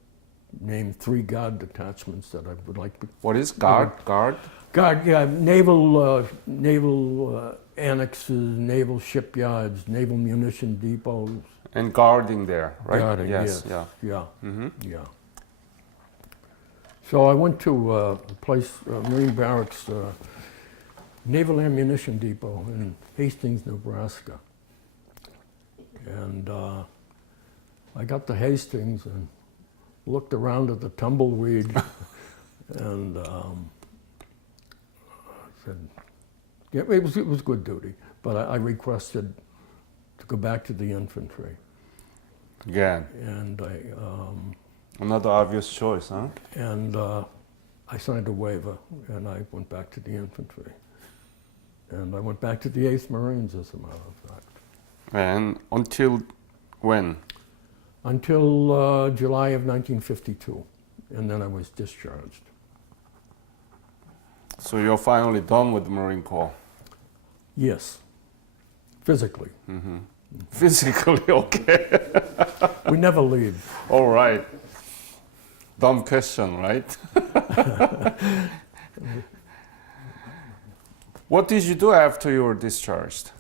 name 3 guard detachments that I would like to. What is guard? Guard? Guard, yeah, naval annexes, naval shipyards, naval munition depots. And guarding there, right? Guarding, yes. yes. Yeah. Yeah. Yeah. So I went to a place, Marine Barracks, Naval Ammunition Depot in Hastings, Nebraska. And I got to Hastings and looked around at the tumbleweed and said, yeah, it was good duty, but I requested to go back to the infantry. Again, And another obvious choice, huh? I signed a waiver, and I went back to the infantry. And I went back to the 8th Marines, as a matter of fact. And until when? Until July of 1952, and then I was discharged. So you're finally done with the Marine Corps? Yes, physically. Physically, okay. We never leave. All right. Dumb question, right? What did you do after you were discharged?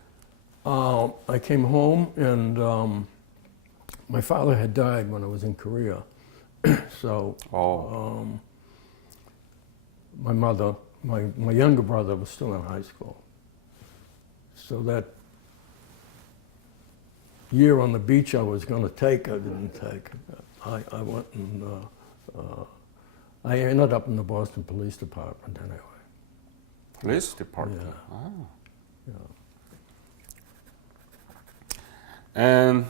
I came home, and my father had died when I was in Korea. So my mother, my younger brother was still in high school. So that year on the beach I was going to take, I didn't take. I went and I ended up in the Boston Police Department anyway. Police department. Yeah. Ah. Yeah. And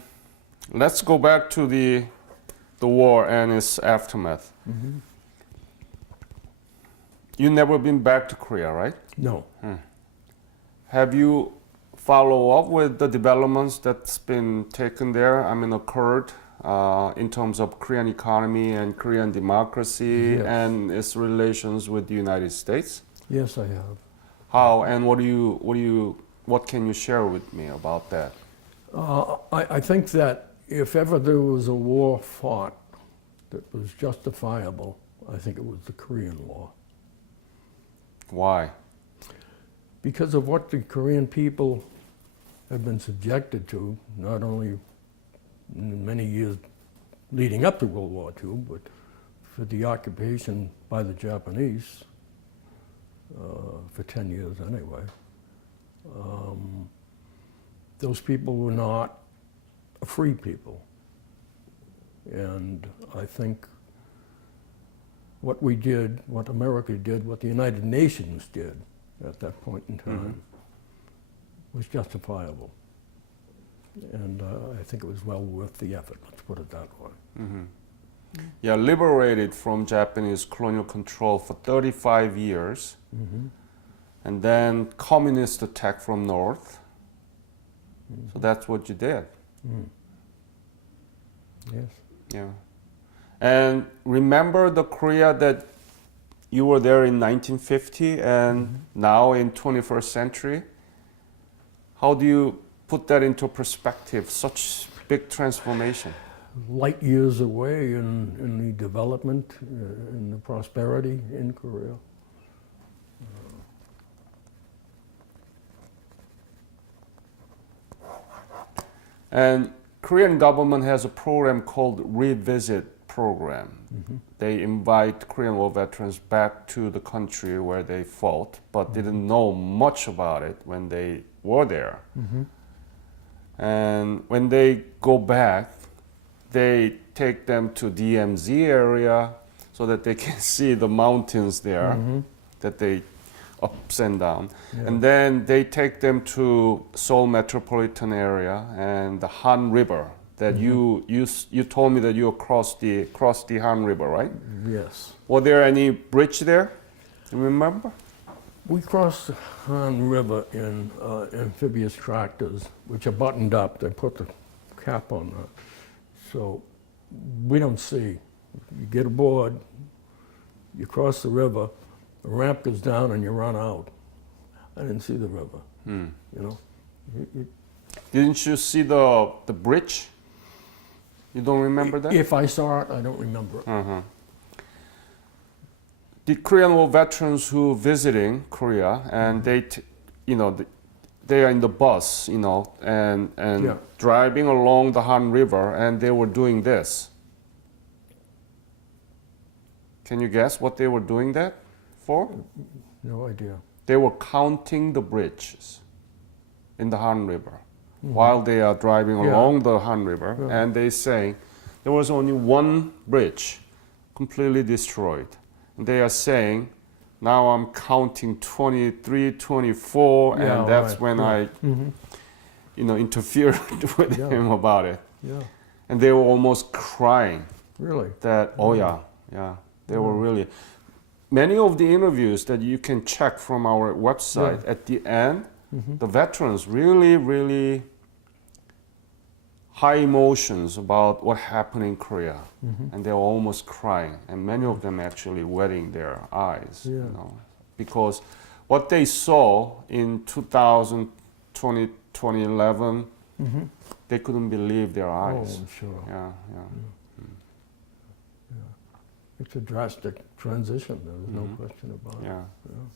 let's go back to the war and its aftermath. You never been back to Korea, right? No. Have you follow up with the developments that's been taken there? I mean, occurred in terms of Korean economy and Korean democracy Yes. and its relations with the United States? Yes, I have. How and what do you what can you share with me about that? I think that if ever there was a war fought that was justifiable, I think it was the Korean War. Why? Because of what the Korean people have been subjected to, not only in many years leading up to World War II, but for the occupation by the Japanese, for 10 years anyway. Those people were not a free people. And I think what we did, what America did, what the United Nations did at that point in time was justifiable. And I think it was well worth the effort, let's put it that way. Yeah, liberated from Japanese colonial control for 35 years. And then communist attack from north. So that's what you did. Yes. Yeah. And remember the Korea that you were there in 1950 and now in 21st century? How do you put that into perspective, such big transformation? Light years away in the development, in the prosperity in Korea. And Korean government has a program called Revisit Program. They invite Korean War veterans back to the country where they fought, but didn't know much about it when they were there. And when they go back, they take them to DMZ area so that they can see the mountains there that they ups and down. Yeah. And then they take them to Seoul metropolitan area and the Han River that you told me that you crossed the Han River, right? Yes. Were there any bridge there? You remember? We crossed the Han River in amphibious tractors, which are buttoned up. They put the cap on that. So we don't see. You get aboard, you cross the river, the ramp goes down and you run out. I didn't see the river, you know. Didn't you see the bridge? You don't remember that? If I saw it, I don't remember it. The Korean War veterans who visiting Korea and they are in the bus, and Yeah. driving along the Han River, and they were doing this. Can you guess what they were doing that for? No idea. They were counting the bridges in the Han River while they are driving Yeah. along the Han River, Yeah. and they say there was only one bridge completely destroyed. And they are saying, now I'm counting 23, 24, Yeah, and that's right. when Yeah. I interfered with Yeah. him about it. Yeah, And they were almost crying really. that, oh yeah, they were really. Many of the interviews that you can check from our website, at the end, the veterans really, really high emotions about what happened in Korea. And they were almost crying. And many of them actually wetting their eyes, Yeah. because what they saw in 2020, 2011, they couldn't believe their Oh, eyes. I'm sure. Yeah. It's a drastic transition. There's no question about it. Yeah. Yeah.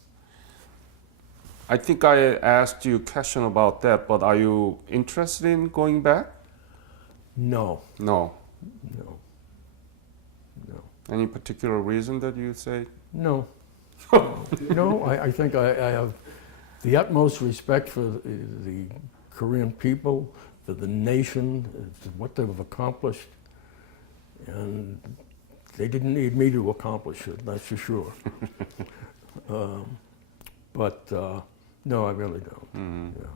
I think I asked you a question about that, but are you interested in going back? No, No. no, no, Any particular reason that you say? no. No, I think I have the utmost respect for the Korean people, for the nation, what they've accomplished, and they didn't need me to accomplish it, that's for sure. But no, I really don't. Yeah.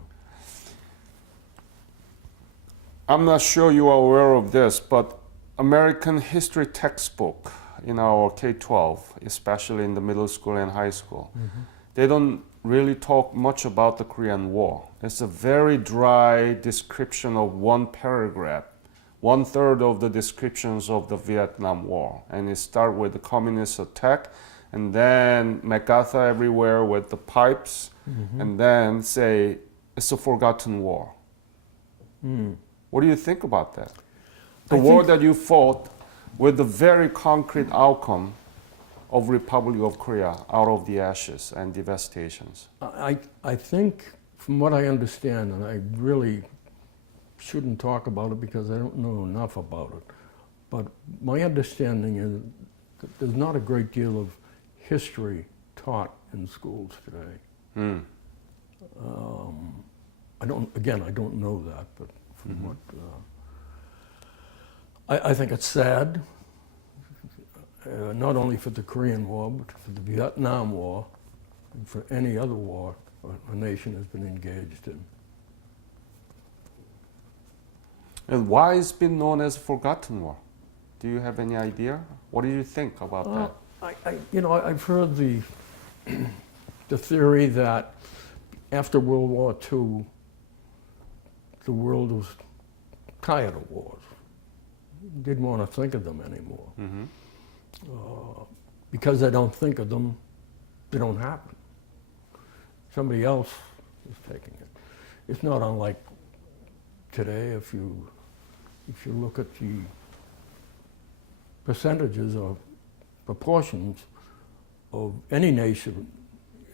I'm not sure you are aware of this, but American history textbook in our K-12, especially in the middle school and high school, they don't really talk much about the Korean War. It's a very dry description of one paragraph, 1/3 of the descriptions of the Vietnam War. And it starts with the communist attack, and then MacArthur everywhere with the pipes, and then say it's a forgotten war. What do you think about that? The I war think- that you fought with the very concrete outcome of Republic of Korea out of the ashes and devastations. I think, from what I understand, and I really shouldn't talk about it because I don't know enough about it, but my understanding is that there's not a great deal of history taught in schools today. Mm. I don't know that, but from what I think it's sad, not only for the Korean War, but for the Vietnam War, and for any other war a nation has been engaged in. And why it's been known as forgotten war? Do you have any idea? What do you think about that? I've heard the the theory that after World War II, the world was tired of wars. Didn't want to think of them anymore. Mm-hmm. Because they don't think of them, they don't happen. Somebody else is taking it. It's not unlike today. If you look at the percentages or proportions of any nation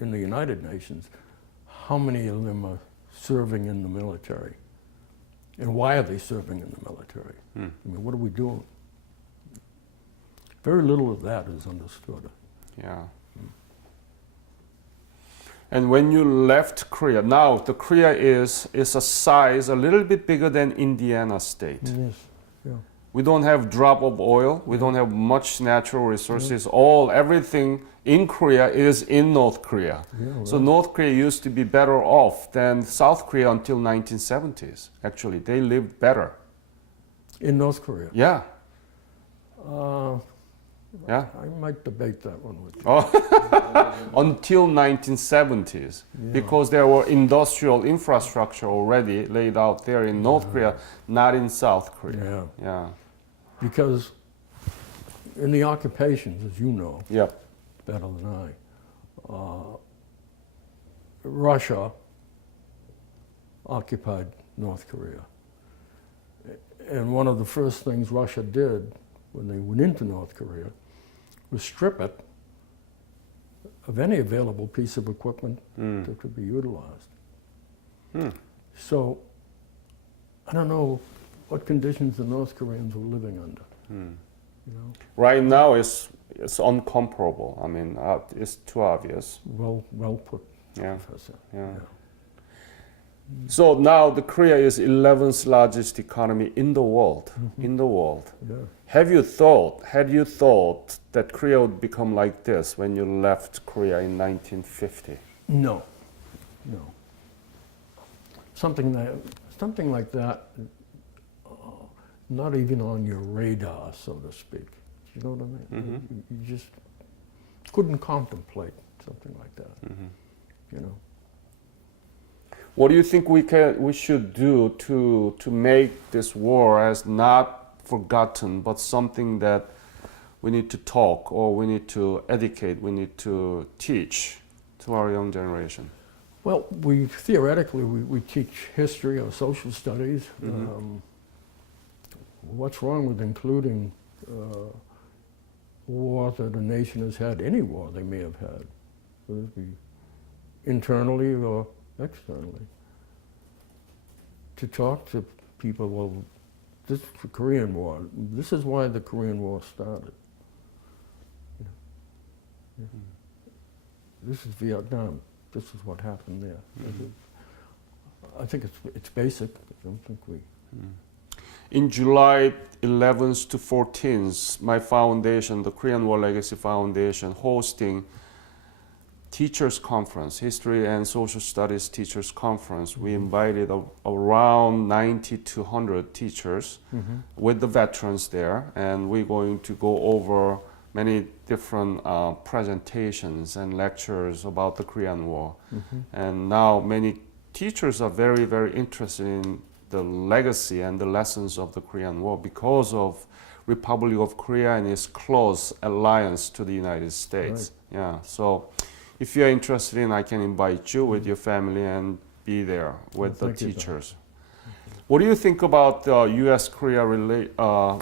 in the United Nations, how many of them are serving in the military? And why are they serving in the military? I mean, what are we doing? Very little of that is understood. Yeah. And when you left Korea, now the Korea is a size a little bit bigger than Indiana state. Yes. Yeah. We don't have drop of oil. We don't have much natural resources. Everything in Korea is in North Korea. Yeah, So right. North Korea used to be better off than South Korea until 1970s. Actually, they lived better. In North Korea. Yeah. Yeah. I might debate that one with you. Until 1970s, Yeah. because there were industrial infrastructure already laid out there in North Korea, not in South Korea. Yeah. Yeah. Because in the occupations, as you know Yep. better than I, Russia occupied North Korea. And one of the first things Russia did when they went into North Korea was strip it of any available piece of equipment that could be utilized. So I don't know what conditions the North Koreans were living under. You know, Right now, it's uncomparable. I mean, it's too obvious. well put, Yeah. Professor. Yeah. So now the Korea is 11th largest economy in the world. In the world. Yeah. Had you thought that Korea would become like this when you left Korea in 1950? No. Something like that, not even on your radar, so to speak. You know what I mean? You just couldn't contemplate something like that. You know. What do you think we should do to make this war as not forgotten, but something that we need to talk, or we need to educate, we need to teach to our young generation? Well, we theoretically teach history or social studies. What's wrong with including war that a nation has had, any war they may have had, whether it be internally or externally? To talk to people, well, this is the Korean War. This is why the Korean War started. This is Vietnam. This is what happened there. I think it's basic. I don't think we. In July 11th to 14th, my foundation, the Korean War Legacy Foundation, hosting teachers conference, history and social studies teachers conference. We invited around 90 to 100 teachers with the veterans there, and we're going to go over many different presentations and lectures about the Korean War. And now many teachers are very, very interested in the legacy and the lessons of the Korean War because of Republic of Korea and its close alliance to the United States. Yeah, so if you're interested in, I can invite you with your family and be there with the Thank you, Don. teachers. What do you think about the U.S.-Korea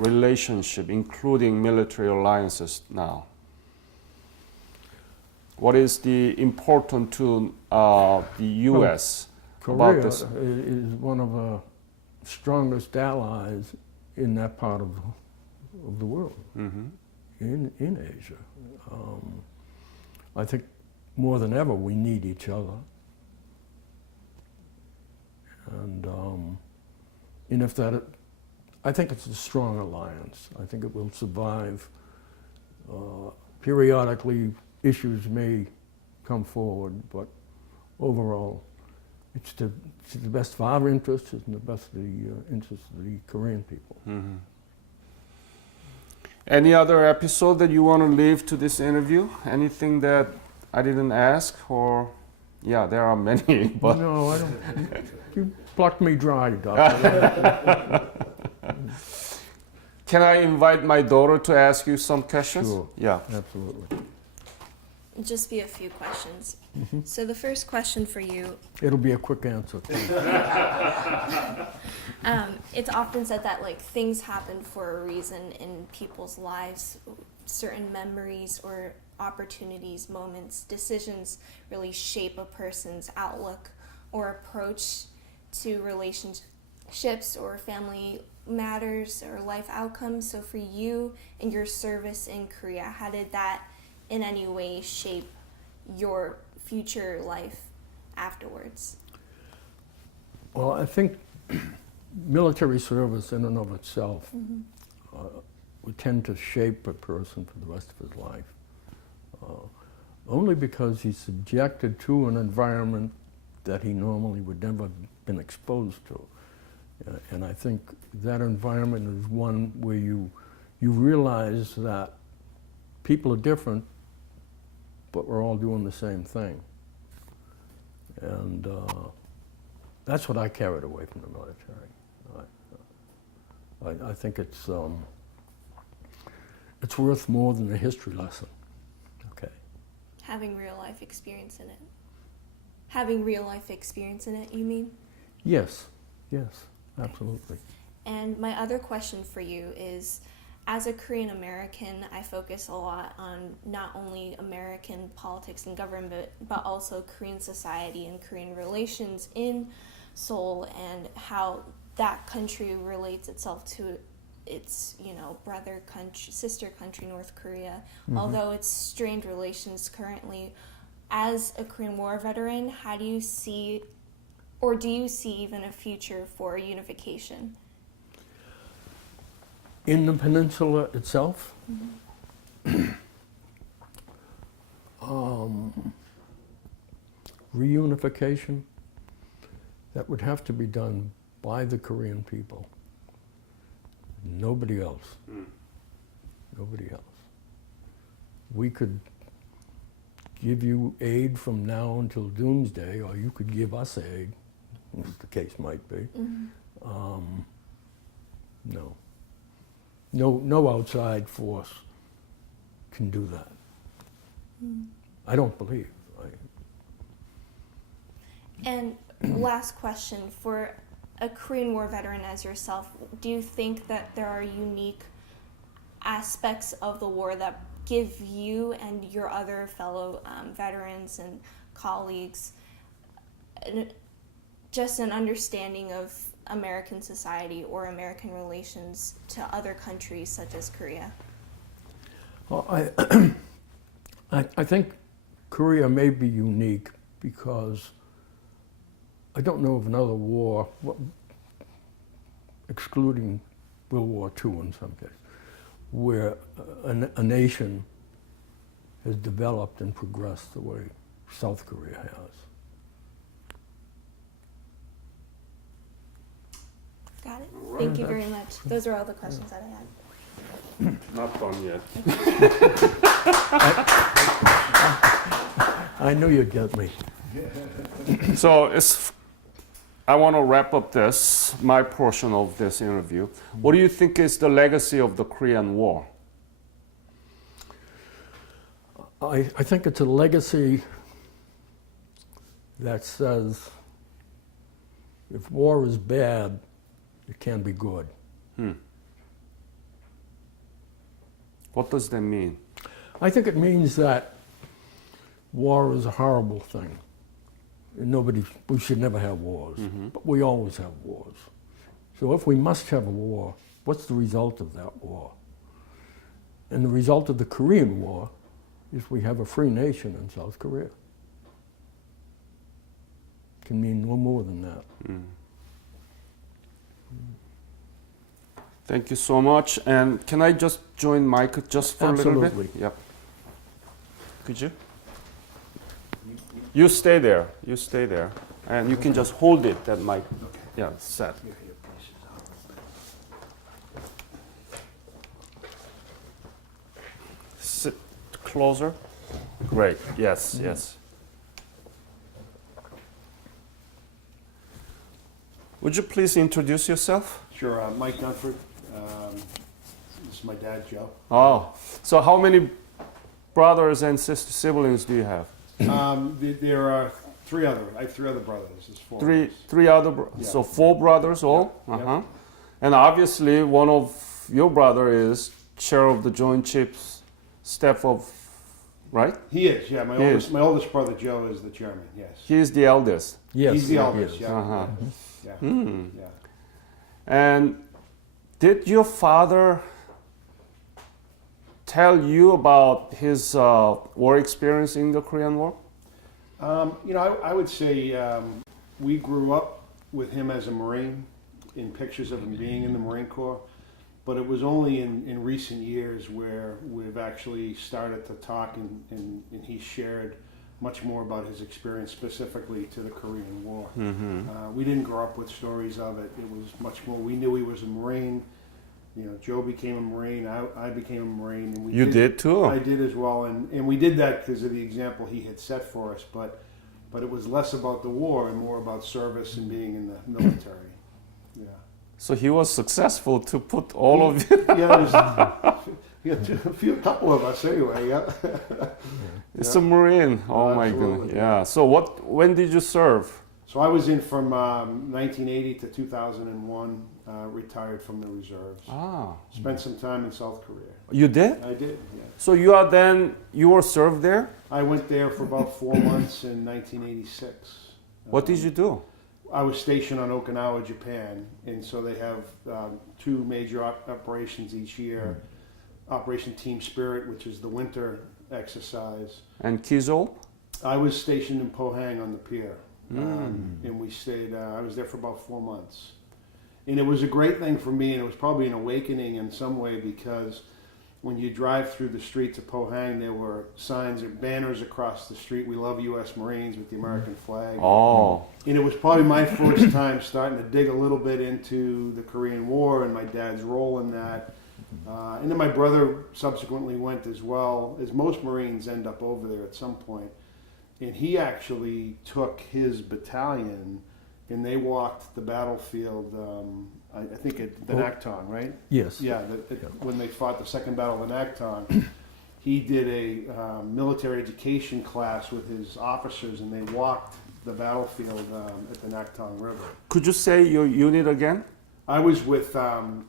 relationship, including military alliances now? What is the important to the U.S. about Korea this? is one of the strongest allies in that part of the world, Mhm. in Asia. I think more than ever we need each other. And if that, I think it's a strong alliance. I think it will survive. Periodically, issues may come forward, but overall, it's the best of our interests and the best of the interests of the Korean people. Mhm. Any other episode that you want to leave to this interview? Anything that I didn't ask, or yeah, there are many, but No, I don't. You plucked me dry, Doctor. can I invite my daughter to ask you some questions? Sure. Yeah. Absolutely. Just be a few questions. So the first question for you, It'll be a quick answer. it's often said that like things happen for a reason in people's lives, certain memories or opportunities, moments, decisions really shape a person's outlook or approach to relationships or family matters or life outcomes. So for you and your service in Korea, how did that in any way shape your future life afterwards? Well, I think military service in and of itself would tend to shape a person for the rest of his life. Only because he's subjected to an environment that he normally would never have been exposed to. And I think that environment is one where you realize that people are different, but we're all doing the same thing. And that's what I carried away from the military. I think it's worth more than a history lesson. Okay. Having real life experience in it. Having real life experience in it, you mean? Yes, yes, absolutely. And my other question for you is, as a Korean American, I focus a lot on not only American politics and government, but also Korean society and Korean relations in Seoul and how that country relates itself to its, brother country, sister country, North Korea. Although it's strained relations currently, as a Korean War veteran, how do you see, or do you see even a future for unification? In the peninsula itself, reunification, that would have to be done by the Korean people. Nobody else. Nobody else. We could give you aid from now until doomsday, or you could give us aid, as the case might be. No outside force can do that. I don't believe. And last question, for a Korean War veteran as yourself, do you think that there are unique aspects of the war that give you and your other fellow veterans and colleagues just an understanding of American society or American relations to other countries such as Korea? Well, I think Korea may be unique because I don't know of another war, excluding World War II in some case, where a nation has developed and progressed the way South Korea has. Got it. Thank you very much. Those are all the questions that I had. Not done yet. I knew you'd get me. So I want to wrap up my portion of this interview. What do you think is the legacy of the Korean War? I think it's a legacy that says If war is bad, it can be good. What does that mean? I think it means that war is a horrible thing. And we should never have wars, but we always have wars. So if we must have a war, what's the result of that war? And the result of the Korean War is we have a free nation in South Korea. It can mean no more than that. Thank you so much. And can I just join Mike just for a little Absolutely. bit? Yep. Could you? You stay there. You stay there. And you can just hold it, that mic. Yeah, set. Sit closer. Great. Yes, yes. Would you please introduce yourself? Sure, Mike Dunford. This is my dad, Joe. Oh, so how many brothers and siblings do you have? There are I have three other brothers. There's four. Three other, Yeah. so four brothers all? Yep. Uh-huh. And obviously one of your brother is chair of the Joint Chiefs staff of, right? He is, yeah. He is. My oldest brother, Joe, is the chairman. Yes. He is the eldest. Yes, He's the yes. eldest. Yeah. Uh-huh. Yeah. Hmm. Yeah. And did your father tell you about his war experience in the Korean War? I would say we grew up with him as a Marine in pictures of him being in the Marine Corps, but it was only in recent years where we've actually started to talk and he shared much more about his experience specifically to the Korean War. We didn't grow up with stories of it. It was much more, we knew he was a Marine. Joe became a Marine, I became a Marine. And You did too? I did as well, and we did that because of the example he had set for us, but it was less about the war and more about service and being in the military. Yeah. So he was successful to put all of you. A couple of us anyway, yeah. It's a Marine. Oh my Absolutely, goodness. Yeah. So when did you serve? So I was in from 1980 to 2001, retired from the reserves. Ah. Spent some time in South Korea. You did? I did, yeah. So you were served there? I went there for about 4 months in 1986. What did you do? I was stationed on Okinawa, Japan, and so they have two major operations each year. Operation Team Spirit, which is the winter exercise. And Kizol? I was stationed in Pohang on the pier, and we stayed, I was there for about 4 months. And it was a great thing for me, and it was probably an awakening in some way, because when you drive through the streets of Pohang, there were signs or banners across the street, "We love U.S. Marines," with the American flag. Oh. And it was probably my first time starting to dig a little bit into the Korean War and my dad's role in that. And then my brother subsequently went as well, as most Marines end up over there at some point. And he actually took his battalion and they walked the battlefield, I think at the Naktong, right? Yes. Yeah, when they fought the Second Battle of the Naktong. He did a military education class with his officers, and they walked the battlefield at the Naktong River. Could you say your unit again? I was with I'm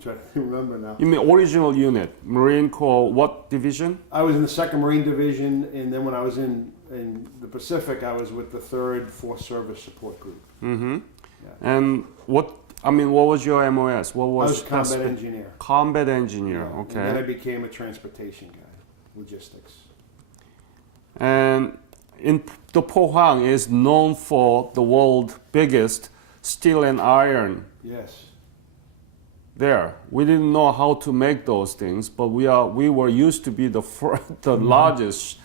trying to remember now. You mean original unit, Marine Corps, what division? I was in the 2nd Marine Division, and then when I was in the Pacific, I was with the 3rd Force Service Support Group. Mm-hmm. Yeah. And what was your MOS? What was I was combat engineer. Combat engineer, Yeah. okay. And then I became a transportation guy, logistics. And the Pohang is known for the world's biggest steel and iron. Yes. There, we didn't know how to make those things, but we were used to be the largest,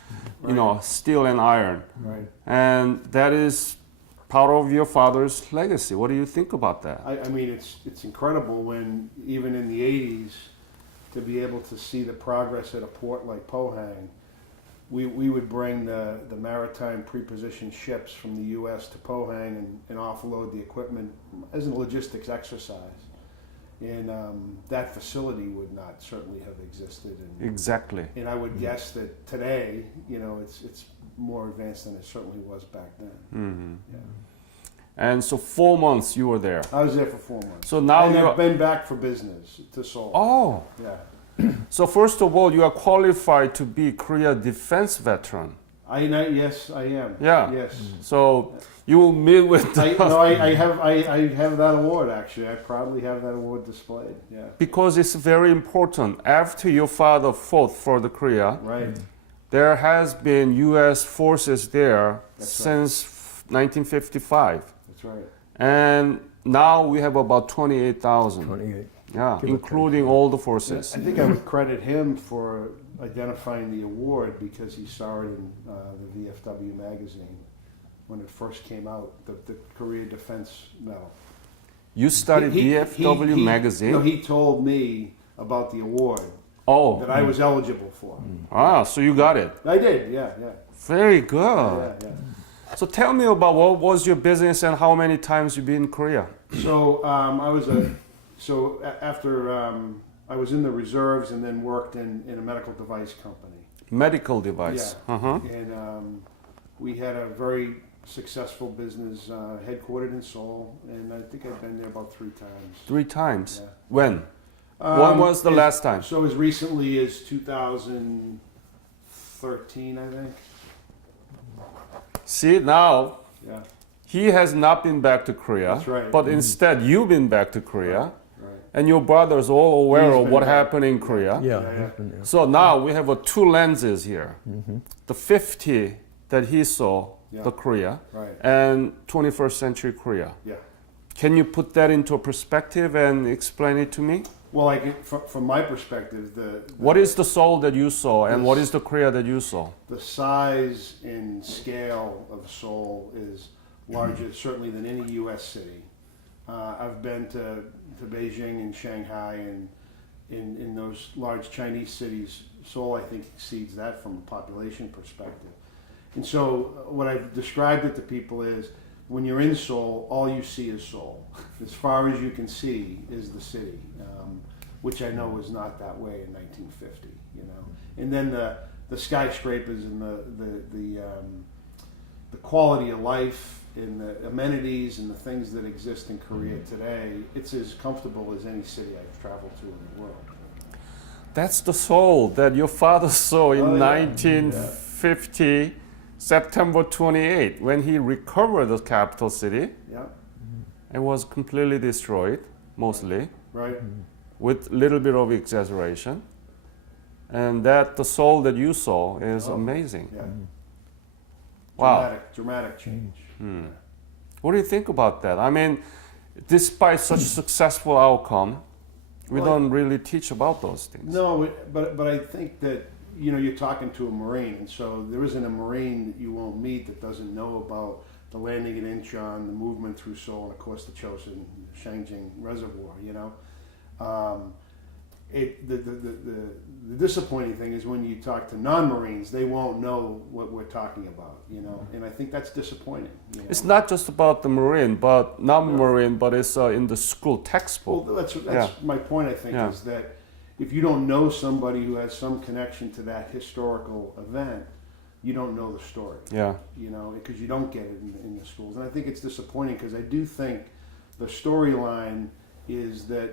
steel and iron. Right. And that is part of your father's legacy. What do you think about that? I mean, it's incredible when, even in the 80s, to be able to see the progress at a port like Pohang. We would bring the maritime prepositioned ships from the U.S. to Pohang and offload the equipment as a logistics exercise. And that facility would not certainly have existed. Exactly. And I would guess that today, it's more advanced than it certainly was back then. Mm-hmm. Yeah. And so 4 months you were there. I was there for 4 months. So now and you're... I've been back for business to Seoul. Oh, Yeah. so first of all, you are qualified to be Korea defense veteran. Yes, I am. Yeah. Yes. So you will meet with the... I have that award actually. I proudly have that award displayed. Yeah. Because it's very important. After your father fought for the Korea, Right. there has been U.S. forces there That's since 1955. That's right. And now we have about 28,000. 28. Yeah, Give or including take. all the forces. I think I would credit him for identifying the award because he saw it in the VFW magazine when it first came out, the Korea Defense Medal. You studied VFW magazine? No, he told me about the award Oh, that I was eligible for. so you got it. I did, yeah. Very good. Yeah. So tell me about what was your business and how many times you've been in Korea? So after I was in the reserves and then worked in a medical device company. Medical device. Yeah. Uh-huh. And we had a very successful business headquartered in Seoul, and I think I've been there about 3 times. 3 times. Yeah. When? When was the last time? So as recently as 2013, I think. See, now Yeah, he has not been back to Korea. That's right. But instead, you've been back to Korea. right. And your brother's all aware He's of been what back. happened in Korea. Yeah, Yeah. he's been there. So now we have 2 lenses here. The 50 that he saw, Yeah. the Korea, Right. and 21st century Korea. Yeah. Can you put that into a perspective and explain it to me? Well, from my perspective, What is the Seoul that you saw and what is the Korea that you saw? the size and scale of Seoul is larger, certainly than any U.S. city. I've been to Beijing and Shanghai, and in those large Chinese cities, Seoul I think exceeds that from a population perspective. And so, what I've described it to people is, when you're in Seoul, all you see is Seoul. As far as you can see is the city, which I know was not that way in 1950. You know, and then the skyscrapers and the quality of life and the amenities and the things that exist in Korea today, it's as comfortable as any city I've traveled to in the world. That's the Seoul that your father saw in Oh, yeah. 1950, September 28, when he recovered the capital city. Yeah, It was completely destroyed, mostly, right. with a little bit of exaggeration. And that the Seoul that you saw is Oh. amazing. Yeah. Wow. Dramatic change. Yeah. What do you think about that? I mean, despite such successful outcome, we Well, don't really teach about those things. No, but I think that, you know, you're talking to a Marine, and so there isn't a Marine that you won't meet that doesn't know about the landing at Incheon, the movement through Seoul, and of course the Chosin Changjun Reservoir. You know, the disappointing thing is when you talk to non-Marines, they won't know what we're talking about. You know, and I think that's disappointing. You know? It's not just about the Marine, but non-Marine, but it's in the school textbook. Well, that's Yeah. my point. I think Yeah. is that if you don't know somebody who has some connection to that historical event, you don't know the story. Yeah. You know, because you don't get it in the schools, and I think it's disappointing because I do think the storyline is that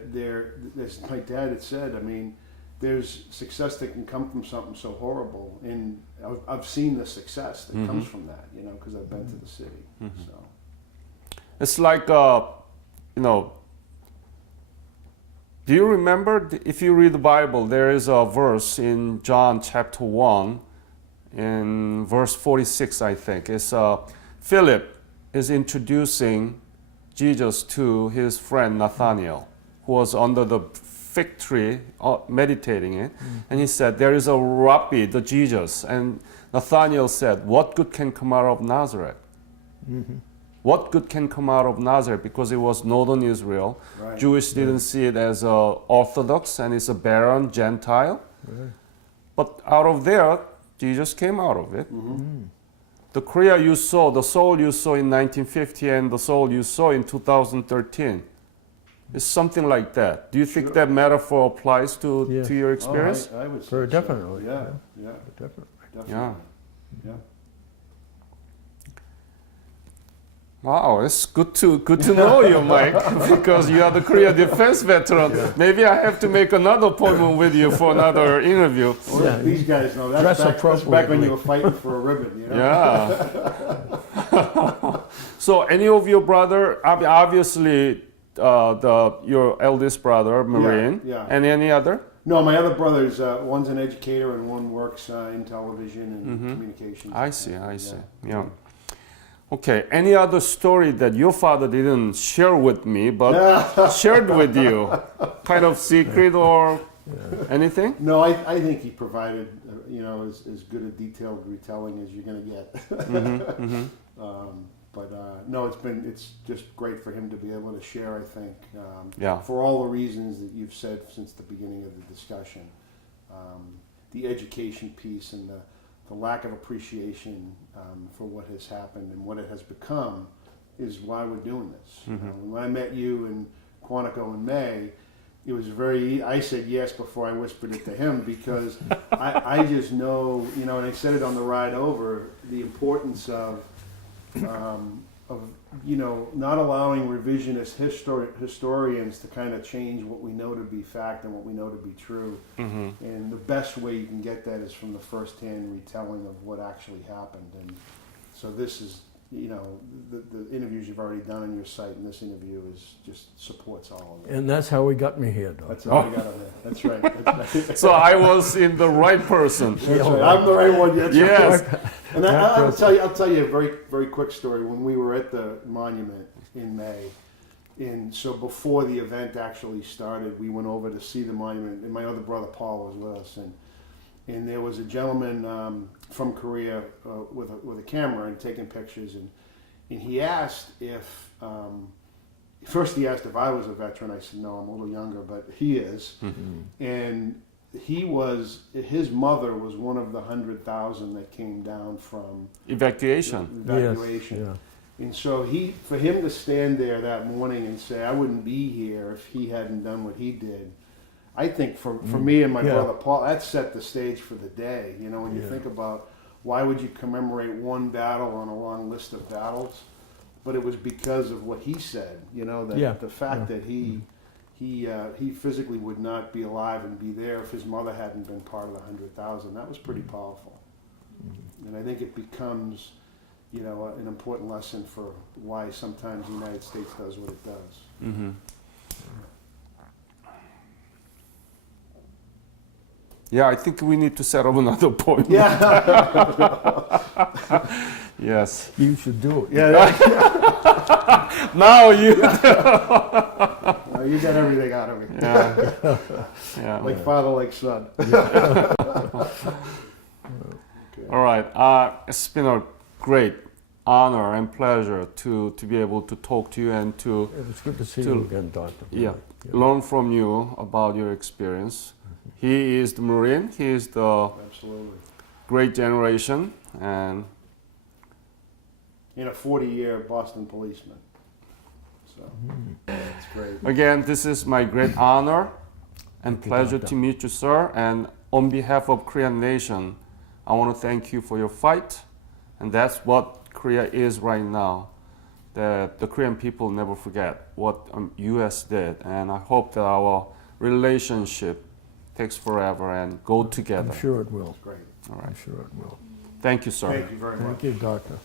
as my dad had said, I mean, there's success that can come from something so horrible, and I've seen the success that comes from that. You know, because I've been to the city. So It's like, you know, do you remember, if you read the Bible, there is a verse in John chapter 1, in verse 46, I think. It's Philip is introducing Jesus to his friend Nathanael, who was under the fig tree meditating it. And he said, there is a rabbi, the Jesus. And Nathanael said, what good can come out of Nazareth? What good can come out of Nazareth? Because it was northern Israel. right. Jewish didn't see it as orthodox, and it's a barren Gentile. Right. But out of there, Jesus came out of it. The Korea you saw, the Seoul you saw in 1950 and the Seoul you saw in 2013, is something like that. Do you think Sure. that metaphor applies to Yes. your experience? Oh, I would say Very so. definitely. Yeah, Definitely. definitely. Yeah. Yeah. Wow, it's good to know you, Mike, because you are the Korea defense veteran. Maybe I have to make another appointment with you for another interview. Well, Yeah, these guys know dress that's back when appropriately. you were fighting for a ribbon, you know? Yeah. So, any of your brother, obviously, your eldest brother, Marine, yeah. and any other? No, my other brothers, one's an educator and one works in television and communications. I see. Yeah. Okay. Any other story that your father didn't share with me, but shared with you? Kind of secret or anything? No, I think he provided, as good a detailed retelling as you're going to get. No, it's just great for him to be able to share, I think, for all the reasons that you've said since the beginning of the discussion. The education piece and the lack of appreciation for what has happened and what it has become is why we're doing this. When I met you in Quantico in May, it was I said yes before I whispered it to him because I just know, and I said it on the ride over, the importance of not allowing revisionist historians to kind of change what we know to be fact and what we know to be true. And the best way you can get that is from the first-hand retelling of what actually happened. And so this is, the interviews you've already done on your site, and this interview just supports all of it. And that's how he got me here, Doc. That's how I got on there. That's right. That's right. So I was in the right person. That's right. I'm the right one. That's Yes. right. And I'll tell you a very, very quick story. When we were at the monument in May, so before the event actually started, we went over to see the monument, and my other brother Paul was with us, and there was a gentleman from Korea with a camera and taking pictures, and he asked if first he asked if I was a veteran. I said no, I'm a little younger, but he is, and his mother was one of the 100,000 that came down from Evacuation. Yes, yeah. And so for him to stand there that morning and say, I wouldn't be here if he hadn't done what he did, I think for me and my brother Paul, that set the stage for the day. When you think about why would you commemorate one battle on a long list of battles, but it was because of what he said. The fact that he physically would not be alive and be there if his mother hadn't been part of the 100,000. That was pretty powerful, and I think it becomes, an important lesson for why sometimes the United States does what it does. Yeah, I think we need to set up another point. Yeah. Yes. You should do it. Yeah. Now you. You got everything out of me. Yeah. Like father, like son. All right. It's been a great honor and pleasure to be able to talk to you and to It was good to see you again, Doctor. learn from you about your experience. He is the Marine. He is the Absolutely. great generation and In a 40-year Boston policeman. So that's great. again, this is my great honor and Thank you, pleasure Doctor. to meet you, sir. And on behalf of Korean nation, I want to thank you for your fight. And that's what Korea is right now. That the Korean people never forget what U.S. did. And I hope that our relationship takes forever and go together. I'm sure it will. That's great. All right. I'm sure it will. Thank you, sir. Thank you very much. Thank you, Doctor.